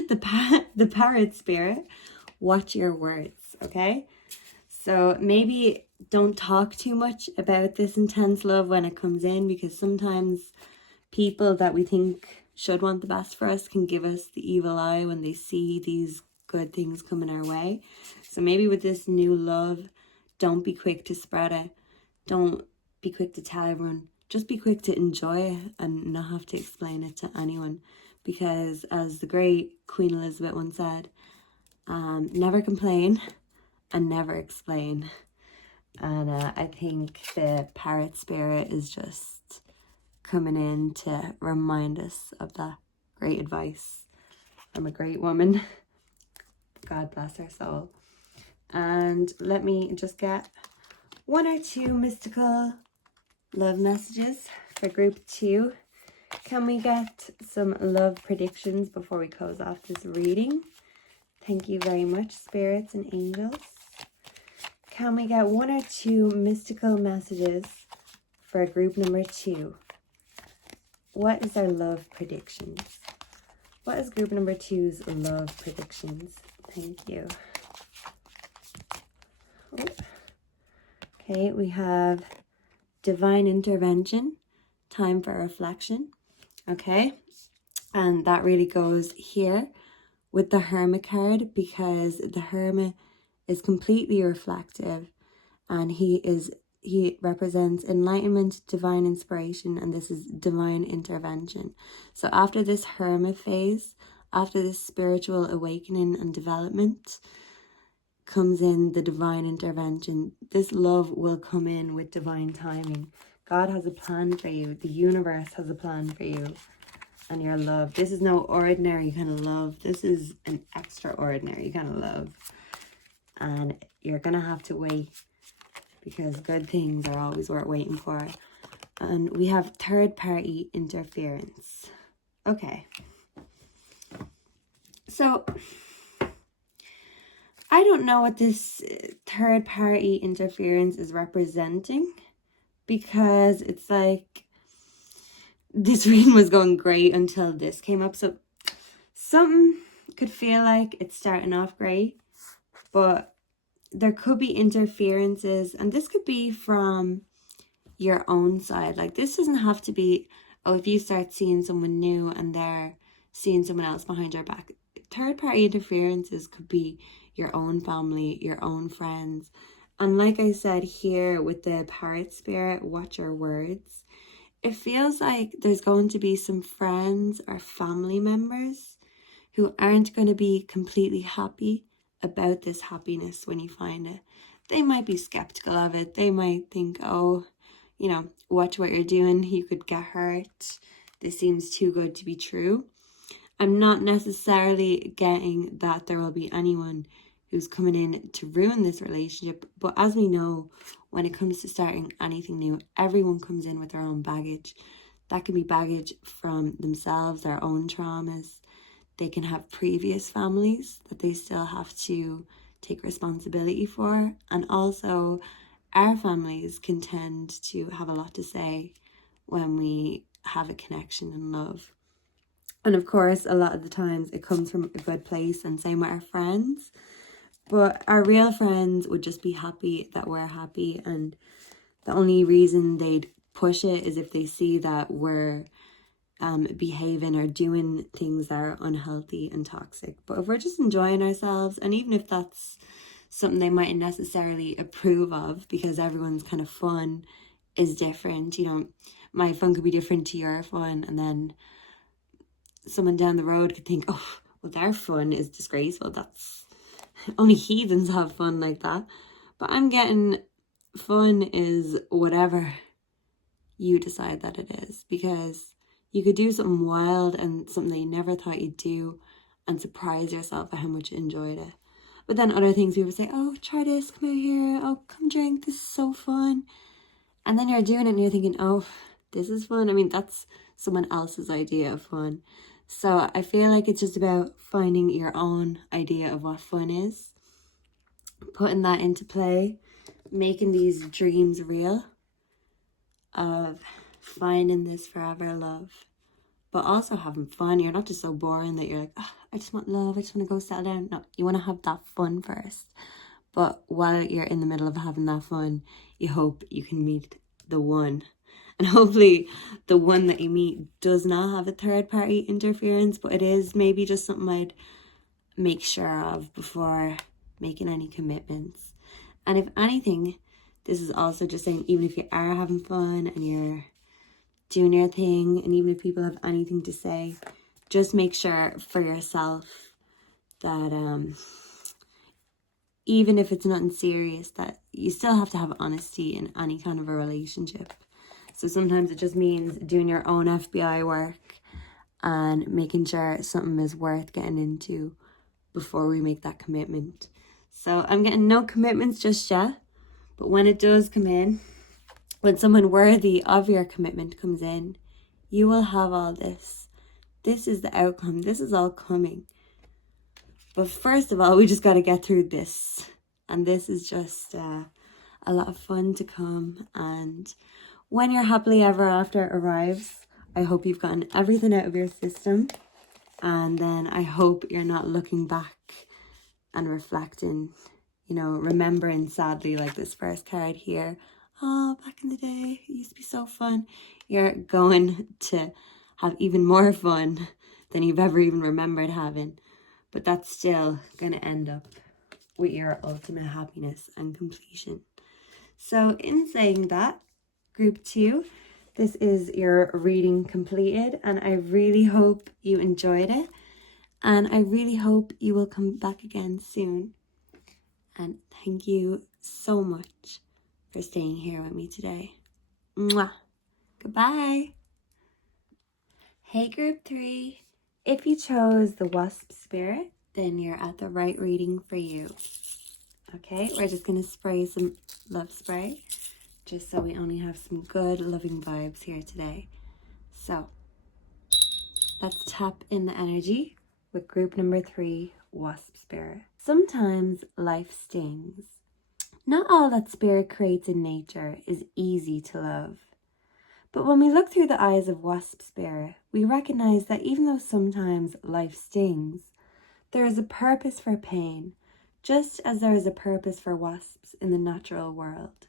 The parrot spirit. Watch your words, okay? So maybe don't talk too much about this intense love when it comes in, because sometimes people that we think should want the best for us can give us the evil eye when they see these good things coming our way. So maybe with this new love, don't be quick to spread it. Don't be quick to tell everyone. Just be quick to enjoy it and not have to explain it to anyone. Because as the great Queen Elizabeth once said, never complain and never explain. And I think the parrot spirit is just coming in to remind us of that great advice from a great woman. God bless her soul. And let me just get 1 or 2 mystical love messages for group 2. Can we get some love predictions before we close off this reading? Thank you very much, spirits and angels. Can we get 1 or 2 mystical messages for group number 2? What is our love predictions? What is group number 2's love predictions? Thank you. Oh. Okay, we have divine intervention, time for reflection. Okay, and that really goes here with the Hermit card, because the Hermit is completely reflective, and he represents enlightenment, divine inspiration, and this is divine intervention. So after this Hermit phase, after this spiritual awakening and development, comes in the divine intervention. This love will come in with divine timing. God has a plan for you. The universe has a plan for you and your love. This is no ordinary kind of love. This is an extraordinary kind of love. And you're going to have to wait, because good things are always worth waiting for. And we have third-party interference. Okay. So I don't know what this third-party interference is representing, because it's like this reading was going great until this came up. So something could feel like it's starting off great, but there could be interferences, and this could be from your own side. Like, this doesn't have to be, oh, if you start seeing someone new and they're seeing someone else behind your back. Third-party interferences could be your own family, your own friends. And like I said here with the parrot spirit, watch your words. It feels like there's going to be some friends or family members who aren't going to be completely happy about this happiness when you find it. They might be skeptical of it. They might think, oh, you know, watch what you're doing. You could get hurt. This seems too good to be true. I'm not necessarily getting that there will be anyone who's coming in to ruin this relationship. But as we know, when it comes to starting anything new, everyone comes in with their own baggage. That can be baggage from themselves, their own traumas. They can have previous families that they still have to take responsibility for. And also, our families can tend to have a lot to say when we have a connection and love. And of course, a lot of the times it comes from a good place, and same with our friends. But our real friends would just be happy that we're happy, and the only reason they'd push it is if they see that we're behaving or doing things that are unhealthy and toxic. But if we're just enjoying ourselves, and even if that's something they mightn't necessarily approve of, because everyone's kind of fun is different, you know, my fun could be different to your fun, and then someone down the road could think, oh, well, their fun is disgraceful. That's only heathens have fun like that. But I'm getting fun is whatever you decide that it is, because you could do something wild and something that you never thought you'd do and surprise yourself at how much you enjoyed it. But then other things, people say, oh, try this, come out here, oh, come drink, this is so fun. And then you're doing it and you're thinking, oh, this is fun. I mean, that's someone else's idea of fun. So I feel like it's just about finding your own idea of what fun is, putting that into play, making these dreams real of finding this forever love, but also having fun. You're not just so boring that you're like, oh, I just want love, I just want to go settle down. No, you want to have that fun first. But while you're in the middle of having that fun, you hope you can meet the one. And hopefully the one that you meet does not have a third-party interference, but it is maybe just something I'd make sure of before making any commitments. And if anything, this is also just saying, even if you are having fun and you're doing your thing, and even if people have anything to say, just make sure for yourself that even if it's nothing serious, that you still have to have honesty in any kind of a relationship. So sometimes it just means doing your own FBI work and making sure something is worth getting into before we make that commitment. So I'm getting no commitments just yet, but when it does come in, when someone worthy of your commitment comes in, you will have all this. This is the outcome. This is all coming. But first of all, we just got to get through this. And this is just a lot of fun to come. And when your happily ever after arrives, I hope you've gotten everything out of your system. And then I hope you're not looking back and reflecting, remembering sadly, like this first card here. Oh, back in the day, it used to be so fun. You're going to have even more fun than you've ever even remembered having. But that's still going to end up with your ultimate happiness and completion. So in saying that, group 2, this is your reading completed, and I really hope you enjoyed it. And I really hope you will come back again soon. And thank you so much for staying here with me today. Mwah. Goodbye. Hey group 3, if you chose the Wasp Spirit, then you're at the right reading for you. Okay, we're just going to spray some love spray, just so we only have some good loving vibes here today. So let's tap in the energy with group number 3, Wasp Spirit. Sometimes life stings. Not all that Spirit creates in nature is easy to love. But when we look through the eyes of Wasp Spirit, we recognize that even though sometimes life stings, there is a purpose for pain, just as there is a purpose for wasps in the natural world.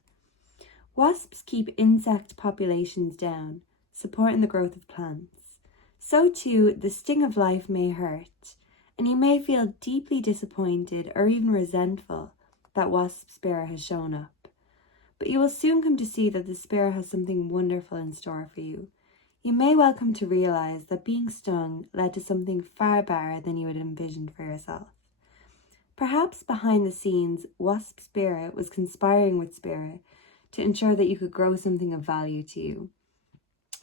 Wasps keep insect populations down, supporting the growth of plants. So too, the sting of life may hurt, and you may feel deeply disappointed or even resentful that Wasp Spirit has shown up. But you will soon come to see that the Spirit has something wonderful in store for you. You may well come to realize that being stung led to something far better than you had envisioned for yourself. Perhaps behind the scenes, Wasp Spirit was conspiring with Spirit to ensure that you could grow something of value to you.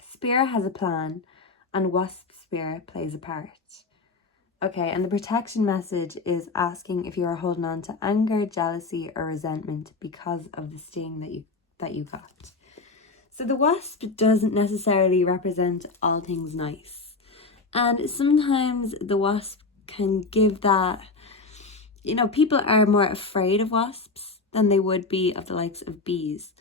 Spirit has a plan, and Wasp Spirit plays a part. Okay, and the protection message is asking if you are holding on to anger, jealousy, or resentment because of the sting that you got. So the wasp doesn't necessarily represent all things nice. And sometimes the wasp can give that, people are more afraid of wasps than they would be of the likes of bees.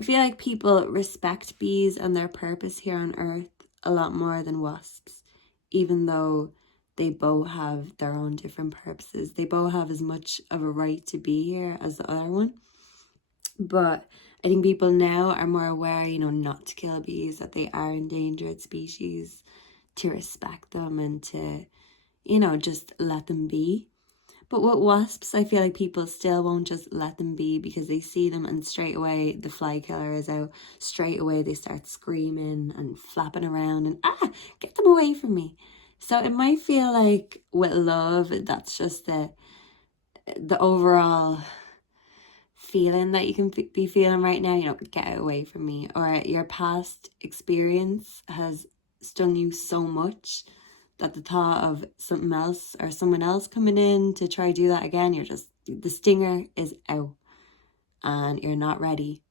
I feel like people respect bees and their purpose here on earth a lot more than wasps, even though they both have their own different purposes. They both have as much of a right to be here as the other one. But I think people now are more aware, not to kill bees, that they are endangered species, to respect them and to, just let them be. But with wasps, I feel like people still won't just let them be because they see them and straight away the fly killer is out. Straight away they start screaming and flapping around and, get them away from me. So it might feel like with love, that's just the overall feeling that you can be feeling right now, get away from me. Or your past experience has stung you so much that the thought of something else or someone else coming in to try to do that again, the stinger is out and you're not ready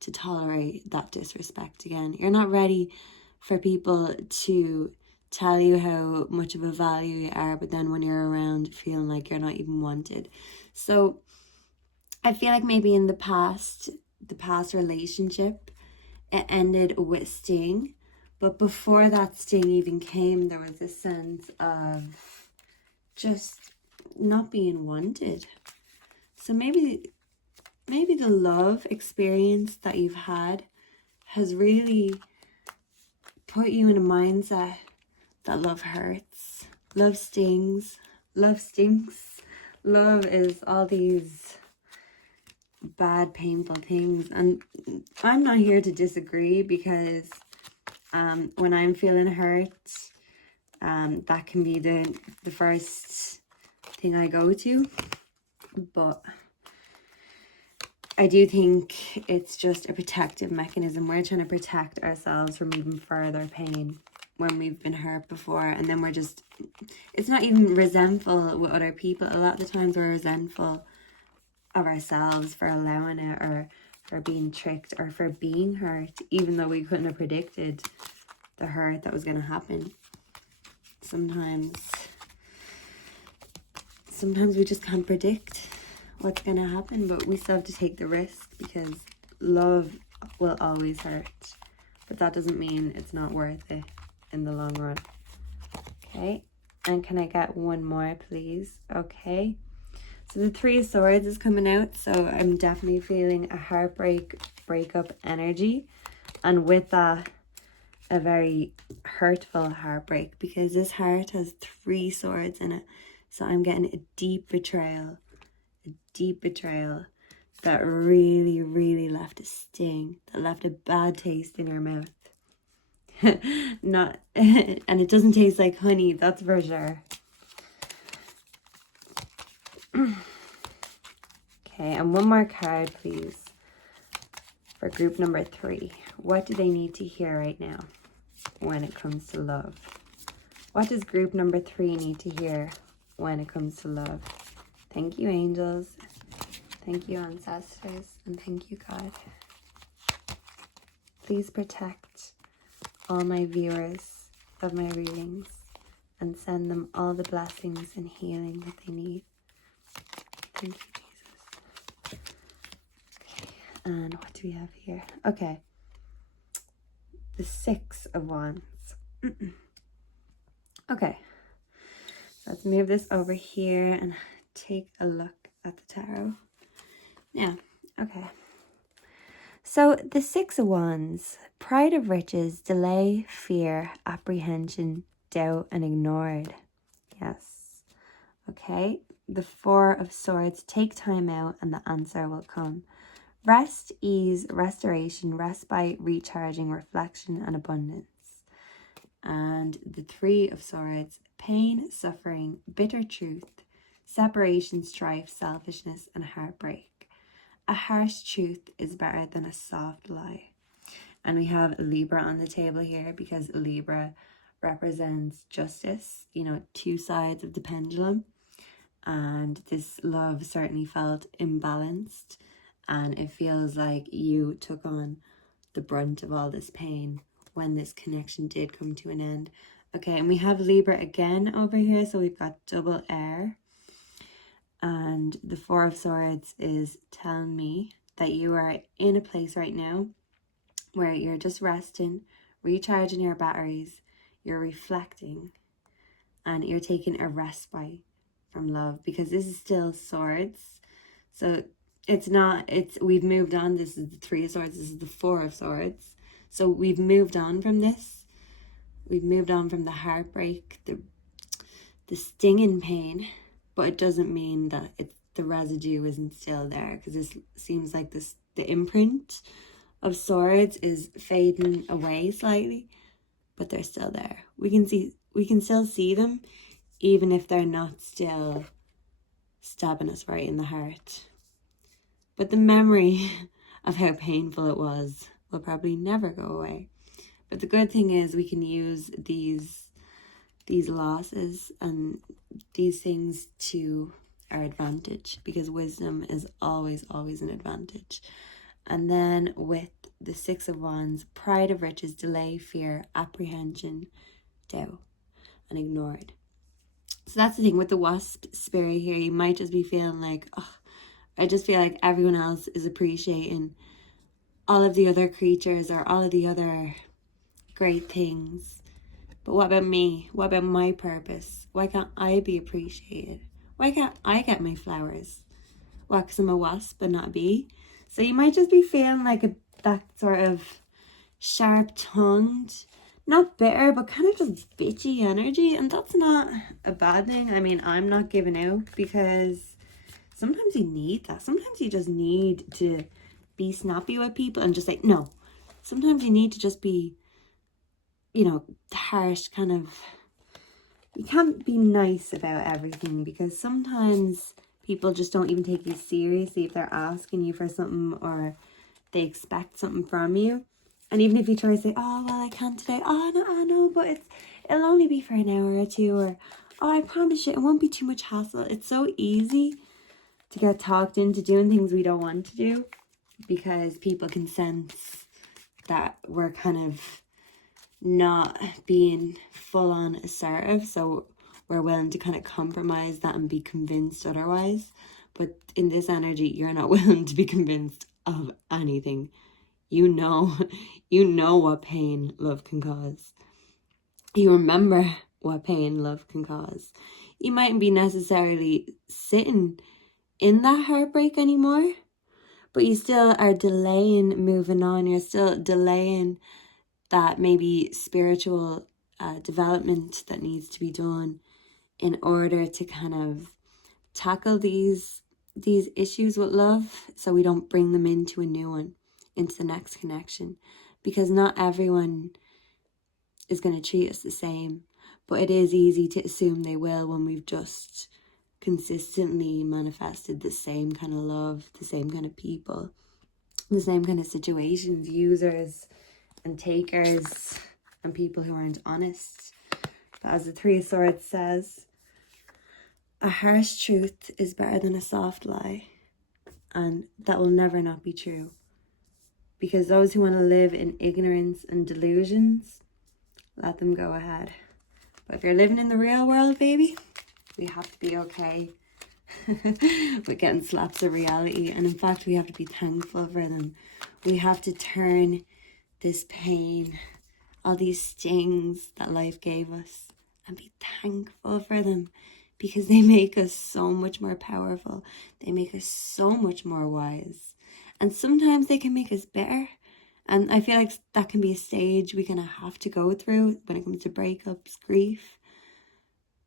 to tolerate that disrespect again. You're not ready for people to tell you how much of a value you are, but then when you're around feeling like you're not even wanted. So I feel like maybe in the past relationship, it ended with sting, but before that sting even came, there was a sense of just not being wanted. So maybe the love experience that you've had has really put you in a mindset that love hurts, love stings, love stinks. Love is all these bad, painful things. And I'm not here to disagree because when I'm feeling hurt, that can be the first thing I go to. But I do think it's just a protective mechanism. We're trying to protect ourselves from even further pain when we've been hurt before. And then we're just, it's not even resentful with other people. A lot of the times we're resentful of ourselves for allowing it, or for being tricked, or for being hurt, even though we couldn't have predicted the hurt that was going to happen. Sometimes we just can't predict what's going to happen, but we still have to take the risk, because love will always hurt, but that doesn't mean it's not worth it in the long run. Okay, and can I get one more, please? Okay, so the Three of Swords is coming out, so I'm definitely feeling a heartbreak, breakup energy, and with that, a very hurtful heartbreak, because this heart has 3 swords in it. So I'm getting a deep betrayal that really, really left a sting, that left a bad taste in your mouth. Not, and it doesn't taste like honey, that's for sure. Okay, and one more card, please, for group number 3. What do they need to hear right now when it comes to love? What does group number 3 need to hear when it comes to love? Thank you, angels. Thank you, ancestors. And thank you, God. Please protect all my viewers of my readings and send them all the blessings and healing that they need. Thank you, Jesus. Okay, and what do we have here? Okay. The 6 of Wands. Okay. Let's move this over here and take a look at the tarot. Yeah, okay. So the 6 of Wands, pride of riches, delay, fear, apprehension, doubt, and ignored. Yes. Okay. The 4 of Swords, take time out and the answer will come. Rest, ease, restoration, respite, recharging, reflection, and abundance. And the 3 of Swords, pain, suffering, bitter truth, separation, strife, selfishness, and heartbreak. A harsh truth is better than a soft lie. And we have Libra on the table here, because Libra represents justice, you know, 2 sides of the pendulum. And this love certainly felt imbalanced, and it feels like you took on the brunt of all this pain when this connection did come to an end. Okay, and we have Libra again over here, so we've got double air. And the 4 of Swords is telling me that you are in a place right now where you're just resting, recharging your batteries, you're reflecting, and you're taking a respite from love, because this is still Swords. So we've moved on. This is the 3 of Swords, this is the 4 of Swords. So we've moved on from this. We've moved on from the heartbreak, the stinging pain, but it doesn't mean that the residue isn't still there, because this seems like the imprint of Swords is fading away slightly, but they're still there. We can still see them, even if they're not still stabbing us right in the heart. But the memory of how painful it was will probably never go away. But the good thing is we can use these losses and these things to our advantage, because wisdom is always an advantage. And then with the 6 of Wands, pride of riches, delay, fear, apprehension, doubt, and ignored. So that's the thing with the Wasp spirit here. You might just be feeling like, oh, I just feel like everyone else is appreciating all of the other creatures or all of the other great things. But what about me? What about my purpose? Why can't I be appreciated? Why can't I get my flowers? What, because I'm a wasp and not a bee? So you might just be feeling like that sort of sharp-tongued, not bitter, but kind of just bitchy energy. And that's not a bad thing. I mean, I'm not giving out, because sometimes you need that. Sometimes you just need to be snappy with people and just say, no. Sometimes you need to just be, you know, harsh, kind of. You can't be nice about everything, because sometimes People just don't even take you seriously if they're asking you for something or they expect something from you. And even if you try to say, oh, well, I can't today. Oh, no, I know, but it'll only be for an hour or two. Or, oh, I promise you, it won't be too much hassle. It's so easy to get talked into doing things we don't want to do because people can sense that we're kind of not being full on assertive. So we're willing to kind of compromise that and be convinced otherwise. But in this energy, you're not willing to be convinced of anything. You know what pain love can cause. You remember what pain love can cause. You mightn't be necessarily sitting in that heartbreak anymore, but you still are delaying moving on. You're still delaying that maybe spiritual development that needs to be done in order to kind of tackle these issues with love, so we don't bring them into a new one, into the next connection, because not everyone is going to treat us the same, but it is easy to assume they will when we've just consistently manifested the same kind of love, the same kind of people, the same kind of situations, users and takers, and people who aren't honest. But as the Three of Swords says, a harsh truth is better than a soft lie, and that will never not be true. Because those who want to live in ignorance and delusions, let them go ahead. But if you're living in the real world, baby, we have to be okay with getting slaps of reality. And in fact, we have to be thankful for them. We have to turn this pain, all these stings that life gave us, and be thankful for them, because they make us so much more powerful. They make us so much more wise. And sometimes they can make us better. And I feel like that can be a stage we kind of have to go through when it comes to breakups, grief.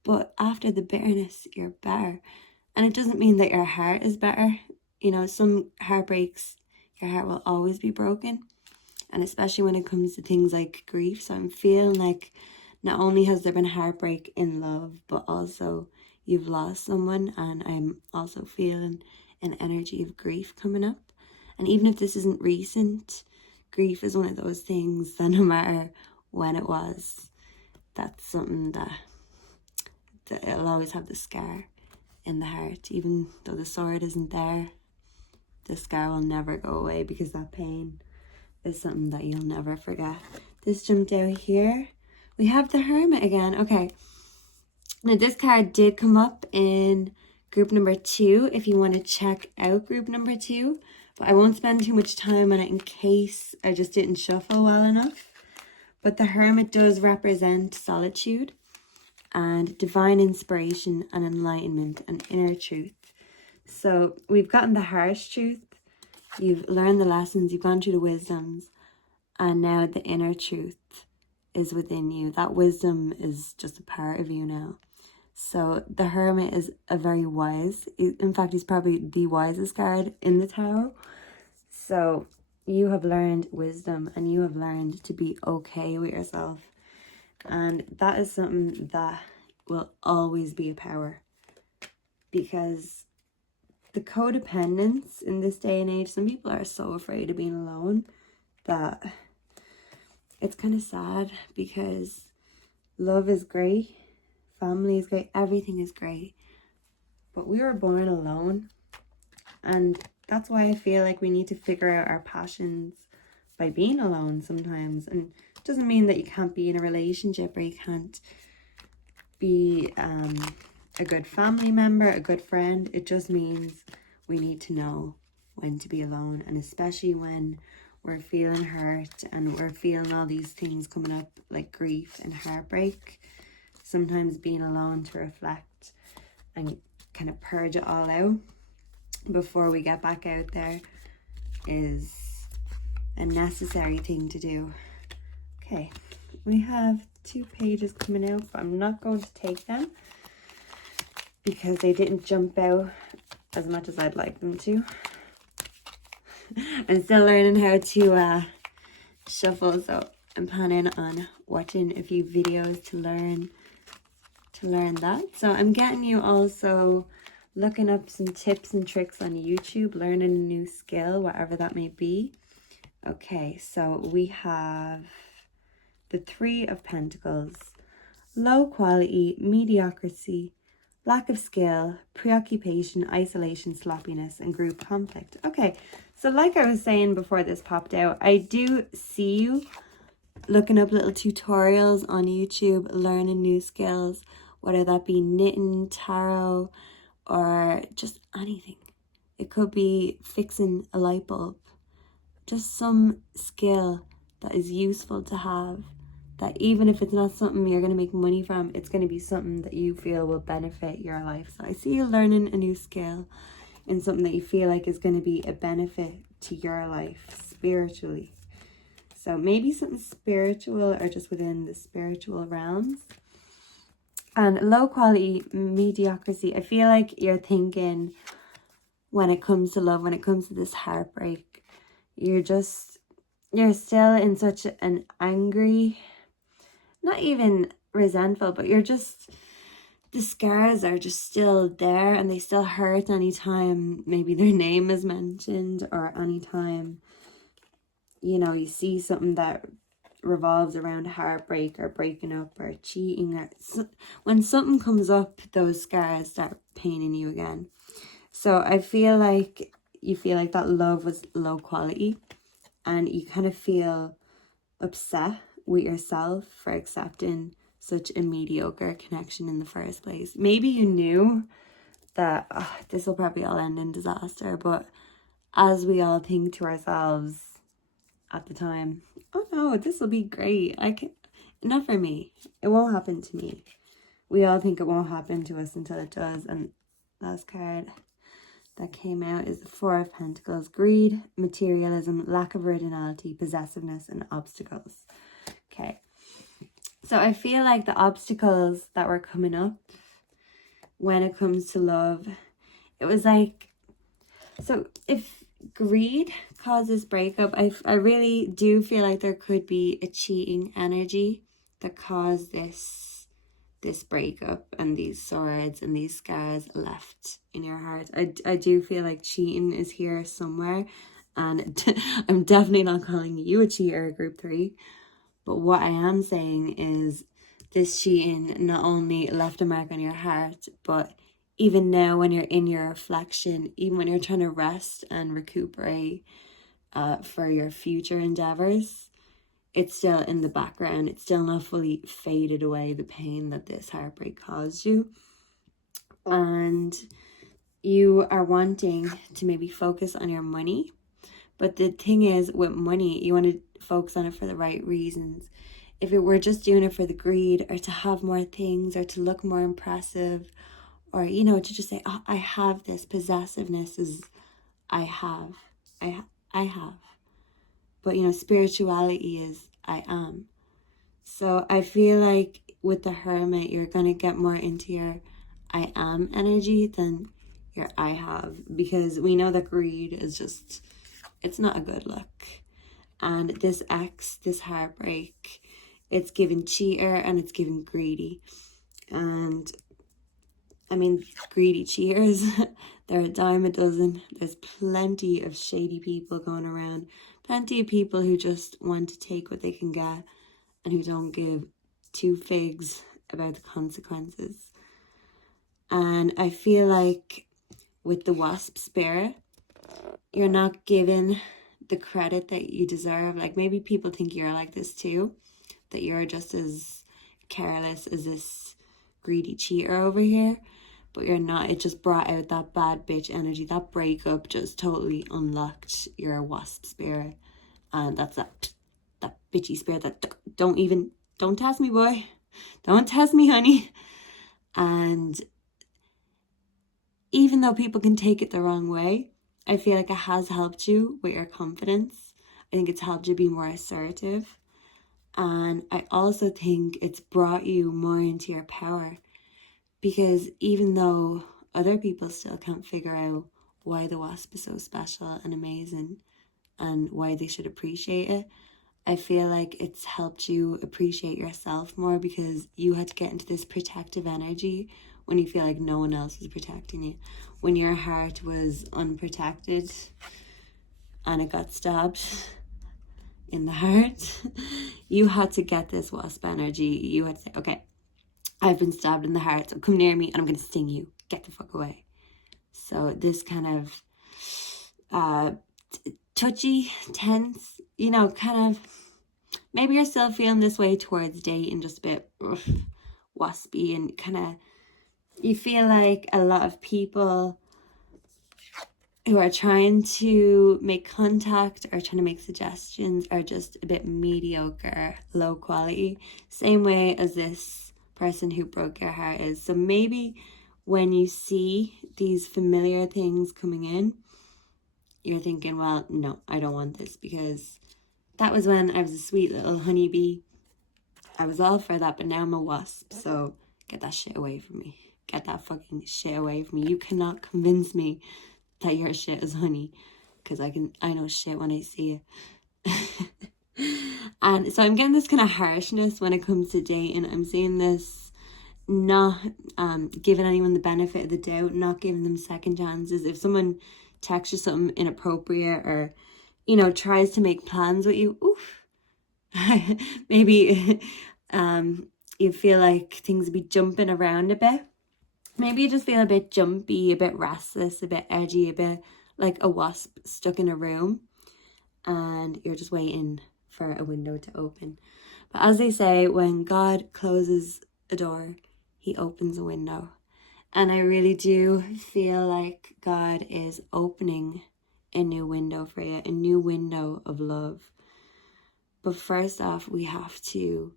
But after the bitterness, you're better. And it doesn't mean that your heart is better. You know, some heartbreaks, your heart will always be broken. And especially when it comes to things like grief. So I'm feeling like not only has there been heartbreak in love, but also you've lost someone. And I'm also feeling an energy of grief coming up. And even if this isn't recent, grief is one of those things that no matter when it was, that's something that it'll always have the scar in the heart. Even though the sword isn't there, the scar will never go away, because that pain is something that you'll never forget. This jumped out here. We have the Hermit again. Okay. Now this card did come up in group number 2 if you want to check out group number 2. But I won't spend too much time on it in case I just didn't shuffle well enough. But the Hermit does represent solitude and divine inspiration and enlightenment and inner truth. So we've gotten the harsh truth. You've learned the lessons. You've gone through the wisdoms. And now the inner truth is within you. That wisdom is just a part of you now. So the Hermit is a very wise, in fact, he's probably the wisest card in the tarot. So you have learned wisdom and you have learned to be okay with yourself. And that is something that will always be a power. Because the codependence in this day and age, some people are so afraid of being alone that it's kind of sad, because love is great. Family is great. Everything is great. But we were born alone. And that's why I feel like we need to figure out our passions by being alone sometimes. And it doesn't mean that you can't be in a relationship or you can't be a good family member, a good friend. It just means we need to know when to be alone. And especially when we're feeling hurt and we're feeling all these things coming up like grief and heartbreak. Sometimes being alone to reflect and kind of purge it all out before we get back out there is a necessary thing to do. Okay, we have 2 pages coming out, but I'm not going to take them because they didn't jump out as much as I'd like them to. I'm still learning how to shuffle, so I'm planning on watching a few videos to learn that. So I'm getting you also looking up some tips and tricks on YouTube, learning a new skill, whatever that may be. Okay, so we have the Three of Pentacles. Low quality, mediocrity, lack of skill, preoccupation, isolation, sloppiness, and group conflict. Okay, so like I was saying before this popped out, I do see you looking up little tutorials on YouTube, learning new skills, whether that be knitting, tarot, or just anything. It could be fixing a light bulb. Just some skill that is useful to have, that even if it's not something you're going to make money from, it's going to be something that you feel will benefit your life. So I see you learning a new skill and something that you feel like is going to be a benefit to your life spiritually. So maybe something spiritual or just within the spiritual realms. And low quality, mediocrity. I feel like you're thinking when it comes to love, when it comes to this heartbreak, you're still in such an angry, not even resentful, but you're just, the scars are just still there and they still hurt anytime maybe their name is mentioned, or anytime, you know, you see something that revolves around heartbreak or breaking up or cheating. Or when something comes up, those scars start paining you again. So I feel like you feel like that love was low quality, and you kind of feel upset with yourself for accepting such a mediocre connection in the first place. Maybe you knew that this will probably all end in disaster, but as we all think to ourselves at the time, oh no, this will be great. Not for me. It won't happen to me. We all think it won't happen to us until it does. And last card that came out is the Four of Pentacles. Greed, materialism, lack of originality, possessiveness, and obstacles. Okay. So I feel like the obstacles that were coming up when it comes to love, it was like, so if greed causes breakup, I really do feel like there could be a cheating energy that caused this breakup and these swords and these scars left in your heart. I do feel like cheating is here somewhere, and I'm definitely not calling you a cheater, group 3, but what I am saying is this cheating not only left a mark on your heart, but even now when you're in your reflection, even when you're trying to rest and recuperate for your future endeavors, it's still in the background. It's still not fully faded away, the pain that this heartbreak caused you. And you are wanting to maybe focus on your money. But the thing is, with money, you want to focus on it for the right reasons. If it were just doing it for the greed, or to have more things, or to look more impressive, or, you know, to just say, oh, I have this. Possessiveness is, I have. But, you know, spirituality is, I am. So I feel like with the Hermit, you're going to get more into your I am energy than your I have. Because we know that greed is just, it's not a good look. And this heartbreak, it's given cheater and it's given greedy. And I mean, greedy cheaters, they're a dime a dozen. There's plenty of shady people going around. Plenty of people who just want to take what they can get and who don't give two figs about the consequences. And I feel like with the Wasp spirit, you're not given the credit that you deserve. Like, maybe people think you're like this too, that you're just as careless as this greedy cheater over here. But you're not. It just brought out that bad bitch energy. That breakup just totally unlocked your Wasp spirit. And that's that bitchy spirit that don't test me, boy. Don't test me, honey. And even though people can take it the wrong way, I feel like it has helped you with your confidence. I think it's helped you be more assertive. And I also think it's brought you more into your power. Because even though other people still can't figure out why the Wasp is so special and amazing and why they should appreciate it, I feel like it's helped you appreciate yourself more, because you had to get into this protective energy when you feel like no one else is protecting you, when your heart was unprotected and it got stabbed in the heart. You had to get this wasp energy. You had to say, okay, I've been stabbed in the heart, so come near me and I'm going to sting you. Get the fuck away. So this kind of touchy, tense, you know, kind of, maybe you're still feeling this way towards dating, just a bit waspy, and kind of, you feel like a lot of people who are trying to make contact or trying to make suggestions are just a bit mediocre, low quality, same way as this person who broke your heart is. So maybe when you see these familiar things coming in, you're thinking, well, no, I don't want this, because that was when I was a sweet little honeybee. I was all for that, but now I'm a wasp, so get that shit away from me. Get that fucking shit away from me. You cannot convince me that your shit is honey, because I know shit when I see it. And so I'm getting this kind of harshness when it comes to dating. I'm seeing this not giving anyone the benefit of the doubt, not giving them second chances. If someone texts you something inappropriate or, you know, tries to make plans with you, oof, maybe you feel like things will be jumping around a bit. Maybe you just feel a bit jumpy, a bit restless, a bit edgy, a bit like a wasp stuck in a room, and you're just waiting for a window to open. But as they say, when God closes a door, he opens a window. And I really do feel like God is opening a new window for you, a new window of love. But first off, we have to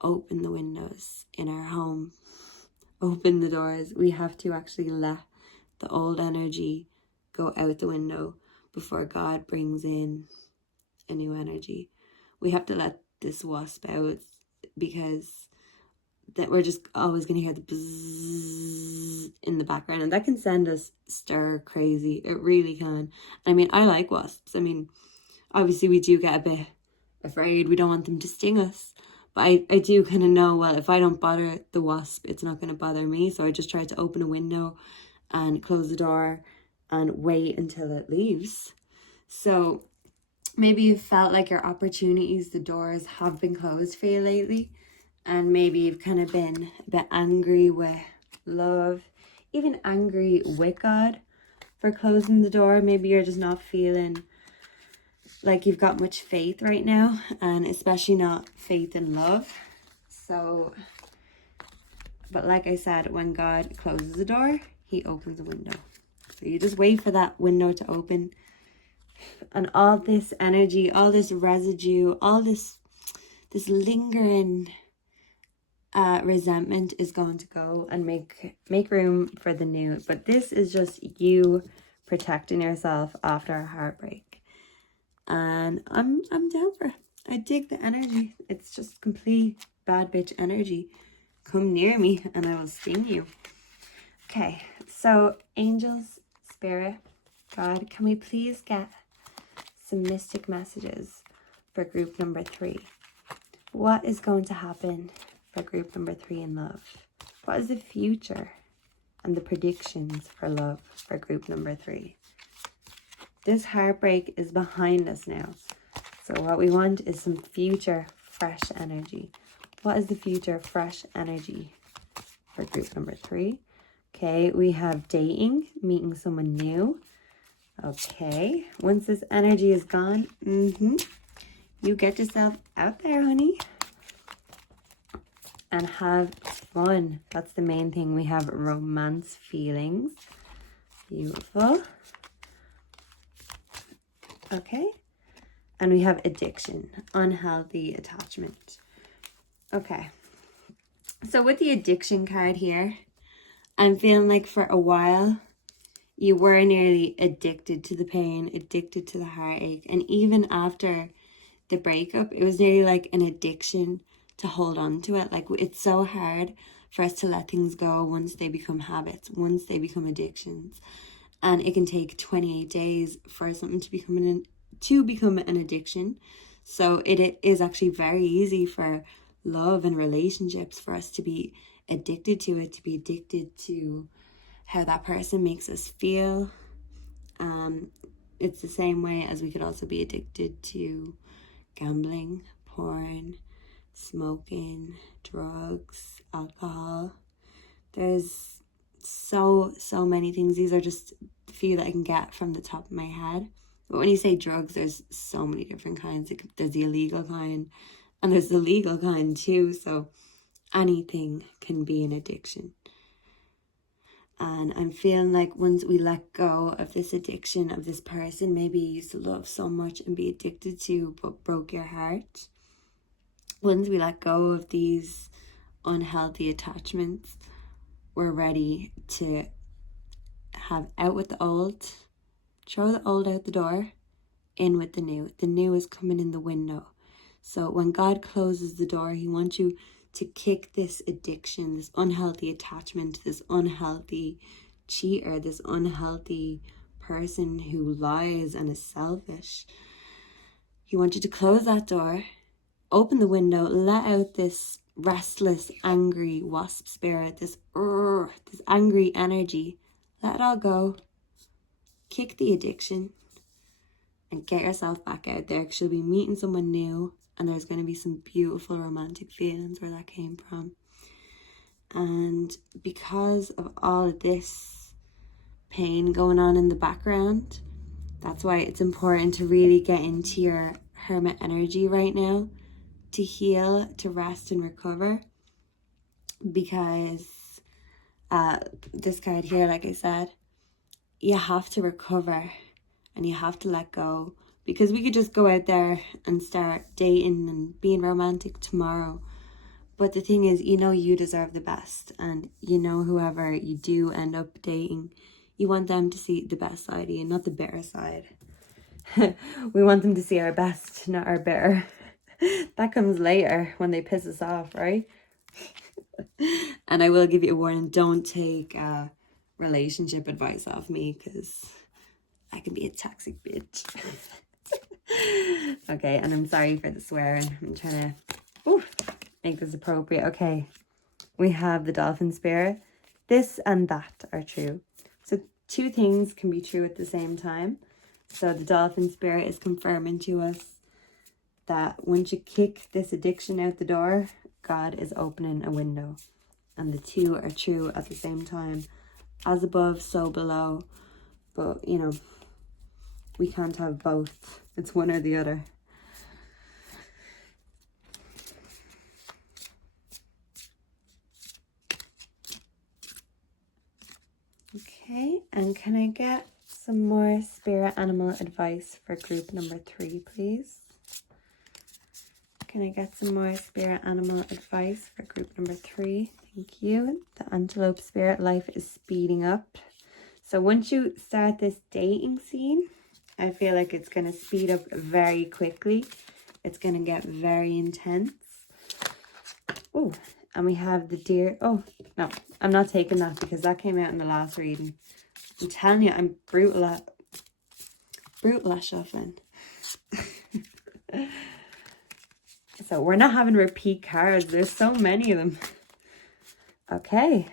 open the windows in our home, open the doors. We have to actually let the old energy go out the window before God brings in a new energy. We have to let this wasp out, because that we're just always going to hear the bzzz in the background, and that can send us stir crazy. It really can. I mean, I like wasps. I mean, obviously we do get a bit afraid. We don't want them to sting us, but I do kind of know, well, if I don't bother the wasp, it's not going to bother me. So I just try to open a window and close the door and wait until it leaves. So maybe you felt like your opportunities, the doors have been closed for you lately. And maybe you've kind of been a bit angry with love, even angry with God for closing the door. Maybe you're just not feeling like you've got much faith right now, and especially not faith in love. So, but like I said, when God closes the door, he opens a window. So you just wait for that window to open, and all this energy, all this residue, all this lingering resentment is going to go and make room for the new. But this is just you protecting yourself after a heartbreak, and I'm down for it. I dig the energy. It's just complete bad bitch energy. Come near me and I will sting you. Okay, so angels, spirit, God, can we please get some mystic messages for group number 3? What is going to happen for group number 3 in love? What is the future and the predictions for love for group number 3? This heartbreak is behind us now. So what we want is some future fresh energy. What is the future fresh energy for group number 3? Okay, we have dating, meeting someone new. Okay, once this energy is gone, you get yourself out there, honey, and have fun. That's the main thing. We have romance feelings. Beautiful. Okay, and we have addiction, unhealthy attachment. Okay, so with the addiction card here, I'm feeling like for a while you were nearly addicted to the pain, addicted to the heartache, and even after the breakup, it was nearly like an addiction to hold on to it. Like, it's so hard for us to let things go once they become habits, once they become addictions. And it can take 28 days for something to become an addiction. So it is actually very easy for love and relationships for us to be addicted to it, to be addicted to how that person makes us feel. It's the same way as we could also be addicted to gambling, porn, smoking, drugs, alcohol. There's so many things. These are just a few that I can get from the top of my head. But when you say drugs, there's so many different kinds. There's the illegal kind and there's the legal kind too. So anything can be an addiction. And I'm feeling like once we let go of this addiction of this person, maybe you used to love so much and be addicted to, but broke your heart. Once we let go of these unhealthy attachments, we're ready to have out with the old, throw the old out the door, in with the new. The new is coming in the window. So when God closes the door, he wants you to kick this addiction, this unhealthy attachment, this unhealthy cheater, this unhealthy person who lies and is selfish. He wants you to close that door, open the window, let out this restless, angry wasp spirit, this angry energy. Let it all go. Kick the addiction and get yourself back out there, because you'll be meeting someone new and there's going to be some beautiful romantic feelings where that came from. And because of all of this pain going on in the background, that's why it's important to really get into your hermit energy right now, to heal, to rest and recover. Because this card here, like I said, you have to recover and you have to let go. Because we could just go out there and start dating and being romantic tomorrow. But the thing is, you know you deserve the best. And you know whoever you do end up dating, you want them to see the best side of you, not the bitter side. We want them to see our best, not our bitter. That comes later when they piss us off, right? And I will give you a warning, don't take relationship advice off me, because I can be a toxic bitch. Okay, and I'm sorry for the swearing. I'm trying to make this appropriate. Okay, we have the dolphin spirit. This and that are true. So two things can be true at the same time. So the dolphin spirit is confirming to us that once you kick this addiction out the door, God is opening a window. And the two are true at the same time. As above, so below. But, you know, we can't have both. It's one or the other. Okay, and can I get some more spirit animal advice for group number 3, please? Can I get some more spirit animal advice for group number 3? Thank you. The antelope spirit, life is speeding up. So once you start this dating scene, I feel like it's going to speed up very quickly. It's going to get very intense. Oh, and we have the deer. Oh, no, I'm not taking that because that came out in the last reading. I'm telling you, I'm brutal at shuffling. So we're not having repeat cards. There's so many of them. Okay.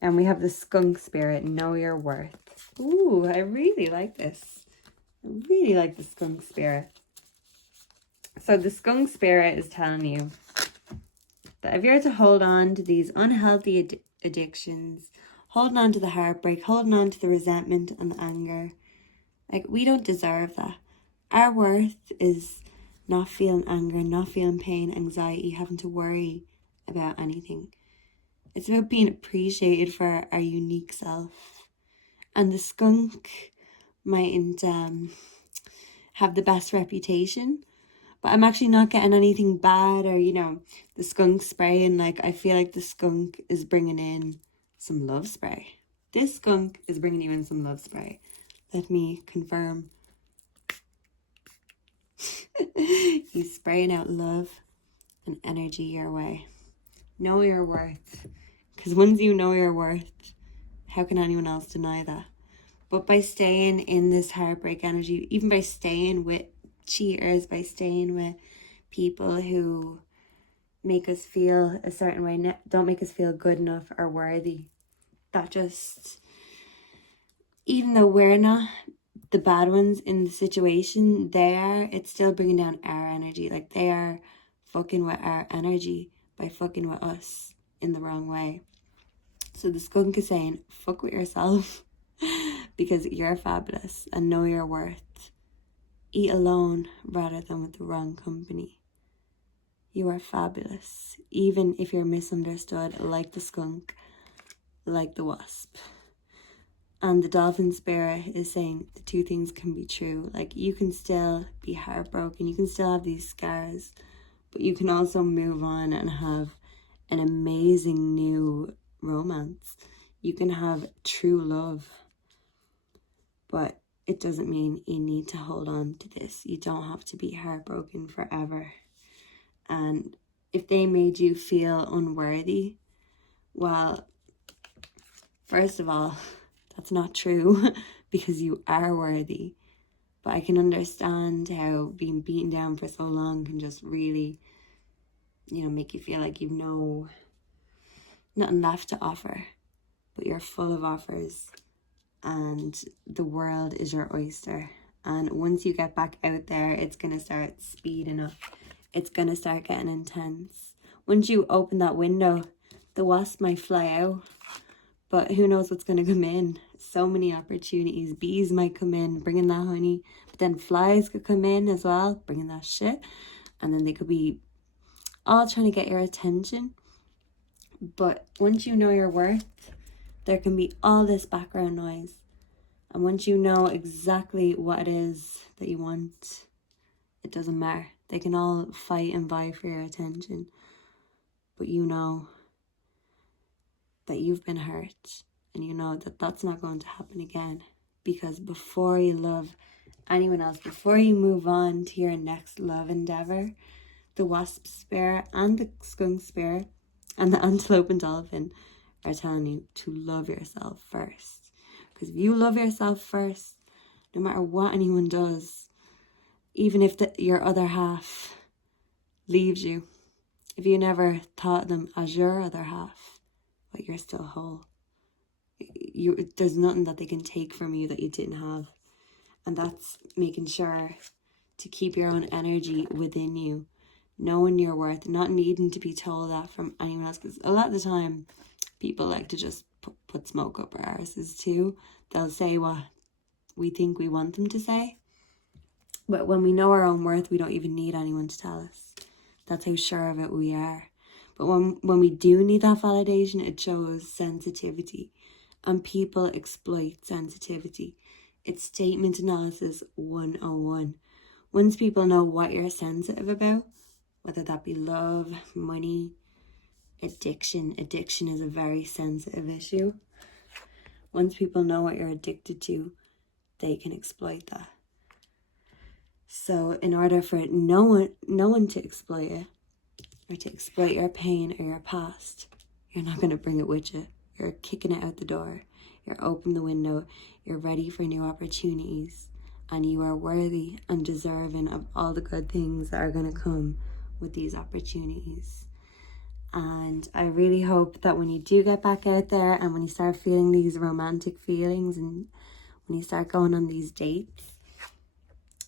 And we have the skunk spirit, know your worth. Ooh, I really like this. I really like the skunk spirit. So the skunk spirit is telling you that if you're to hold on to these unhealthy addictions, holding on to the heartbreak, holding on to the resentment and the anger, like, we don't deserve that. Our worth is not feeling anger, not feeling pain, anxiety, having to worry about anything. It's about being appreciated for our unique self. And the skunk mightn't have the best reputation, but I'm actually not getting anything bad, or, you know, the skunk spray. And like, I feel like the skunk is bringing in some love spray. This skunk is bringing you in some love spray. Let me confirm. He's spraying out love and energy your way. Know your worth. Because once you know your worth, how can anyone else deny that? But by staying in this heartbreak energy, even by staying with cheaters, by staying with people who make us feel a certain way, don't make us feel good enough or worthy. That just, even though we're not the bad ones in the situation, it's still bringing down our energy. Like, they are fucking with our energy by fucking with us in the wrong way. So the skunk is saying, fuck with yourself because you're fabulous and know your worth. Eat alone rather than with the wrong company. You are fabulous, even if you're misunderstood, like the skunk, like the wasp. And the dolphin spirit is saying the two things can be true. Like, you can still be heartbroken, you can still have these scars, but you can also move on and have an amazing new romance. You can have true love, but it doesn't mean you need to hold on to this. You don't have to be heartbroken forever. And if they made you feel unworthy, well, first of all, that's not true because you are worthy. But I can understand how being beaten down for so long can just really, make you feel like you've nothing left to offer. But you're full of offers and the world is your oyster. And once you get back out there, it's going to start speeding up. It's going to start getting intense. Once you open that window, the wasp might fly out. But who knows what's going to come in? So many opportunities. Bees might come in, bringing that honey. But then flies could come in as well, bringing that shit. And then they could be all trying to get your attention. But once you know your worth, there can be all this background noise. And once you know exactly what it is that you want, it doesn't matter. They can all fight and vie for your attention. But you know that you've been hurt, and you know that that's not going to happen again. Because before you love anyone else, before you move on to your next love endeavor, the wasp spirit and the skunk spirit and the antelope and dolphin are telling you to love yourself first. Because if you love yourself first, no matter what anyone does, even if your other half leaves you, if you never thought them as your other half, but you're still whole. There's nothing that they can take from you that you didn't have. And that's making sure to keep your own energy within you, knowing your worth, not needing to be told that from anyone else. Because a lot of the time, people like to just put smoke up our arses too. They'll say what we think we want them to say. But when we know our own worth, we don't even need anyone to tell us. That's how sure of it we are. But when we do need that validation, it shows sensitivity. And people exploit sensitivity. It's statement analysis 101. Once people know what you're sensitive about, whether that be love, money, addiction is a very sensitive issue. Once people know what you're addicted to, they can exploit that. So in order for no one to exploit it, or to exploit your pain or your past, you're not going to bring it with you. You're kicking it out the door. You're open the window. You're ready for new opportunities. And you are worthy and deserving of all the good things that are going to come with these opportunities. And I really hope that when you do get back out there and when you start feeling these romantic feelings and when you start going on these dates,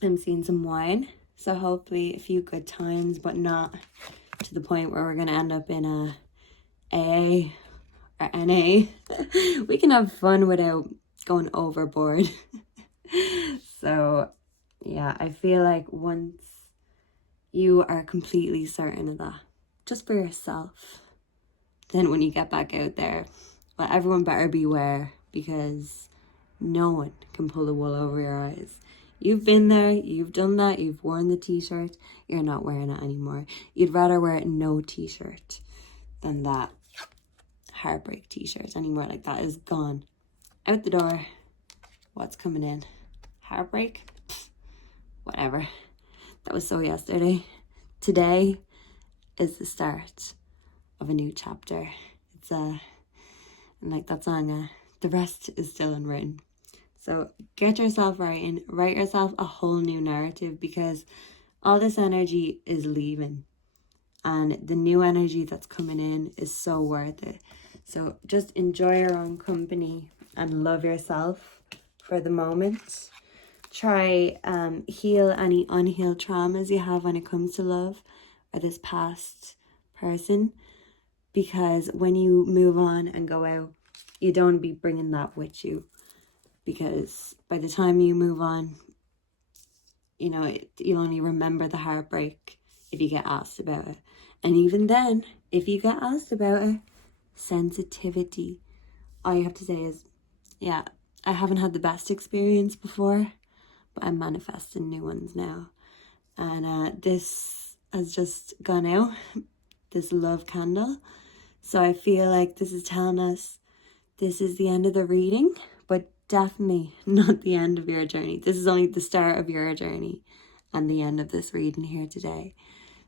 I'm seeing some wine. So hopefully a few good times, but not to the point where we're going to end up in a AA or NA. We can have fun without going overboard. So yeah, I feel like once you are completely certain of that, just for yourself, then when you get back out there, well, everyone better beware, because no one can pull the wool over your eyes. You've been there, you've done that, you've worn the t-shirt, you're not wearing it anymore. You'd rather wear no t-shirt than that heartbreak t-shirt anymore. Like, that is gone. Out the door. What's coming in? Heartbreak? Pfft, whatever. That was so yesterday. Today is the start of a new chapter. It's like that song, the rest is still unwritten. So get yourself writing, write yourself a whole new narrative, because all this energy is leaving. and the new energy that's coming in is so worth it. So just enjoy your own company and love yourself for the moment. Try heal any unhealed traumas you have when it comes to love or this past person, because when you move on and go out, you don't be bringing that with you, because by the time you move on, you know, you'll only remember the heartbreak if you get asked about it. And even then, if you get asked about it, sensitivity. All you have to say is, yeah, I haven't had the best experience before, but I'm manifesting new ones now. And this has just gone out, this love candle. So I feel like this is telling us this is the end of the reading, but definitely not the end of your journey. This is only the start of your journey and the end of this reading here today.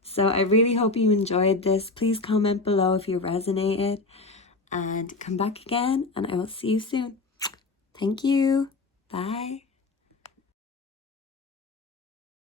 So I really hope you enjoyed this. Please comment below if you resonated, and come back again, and I will see you soon. Thank you. Bye.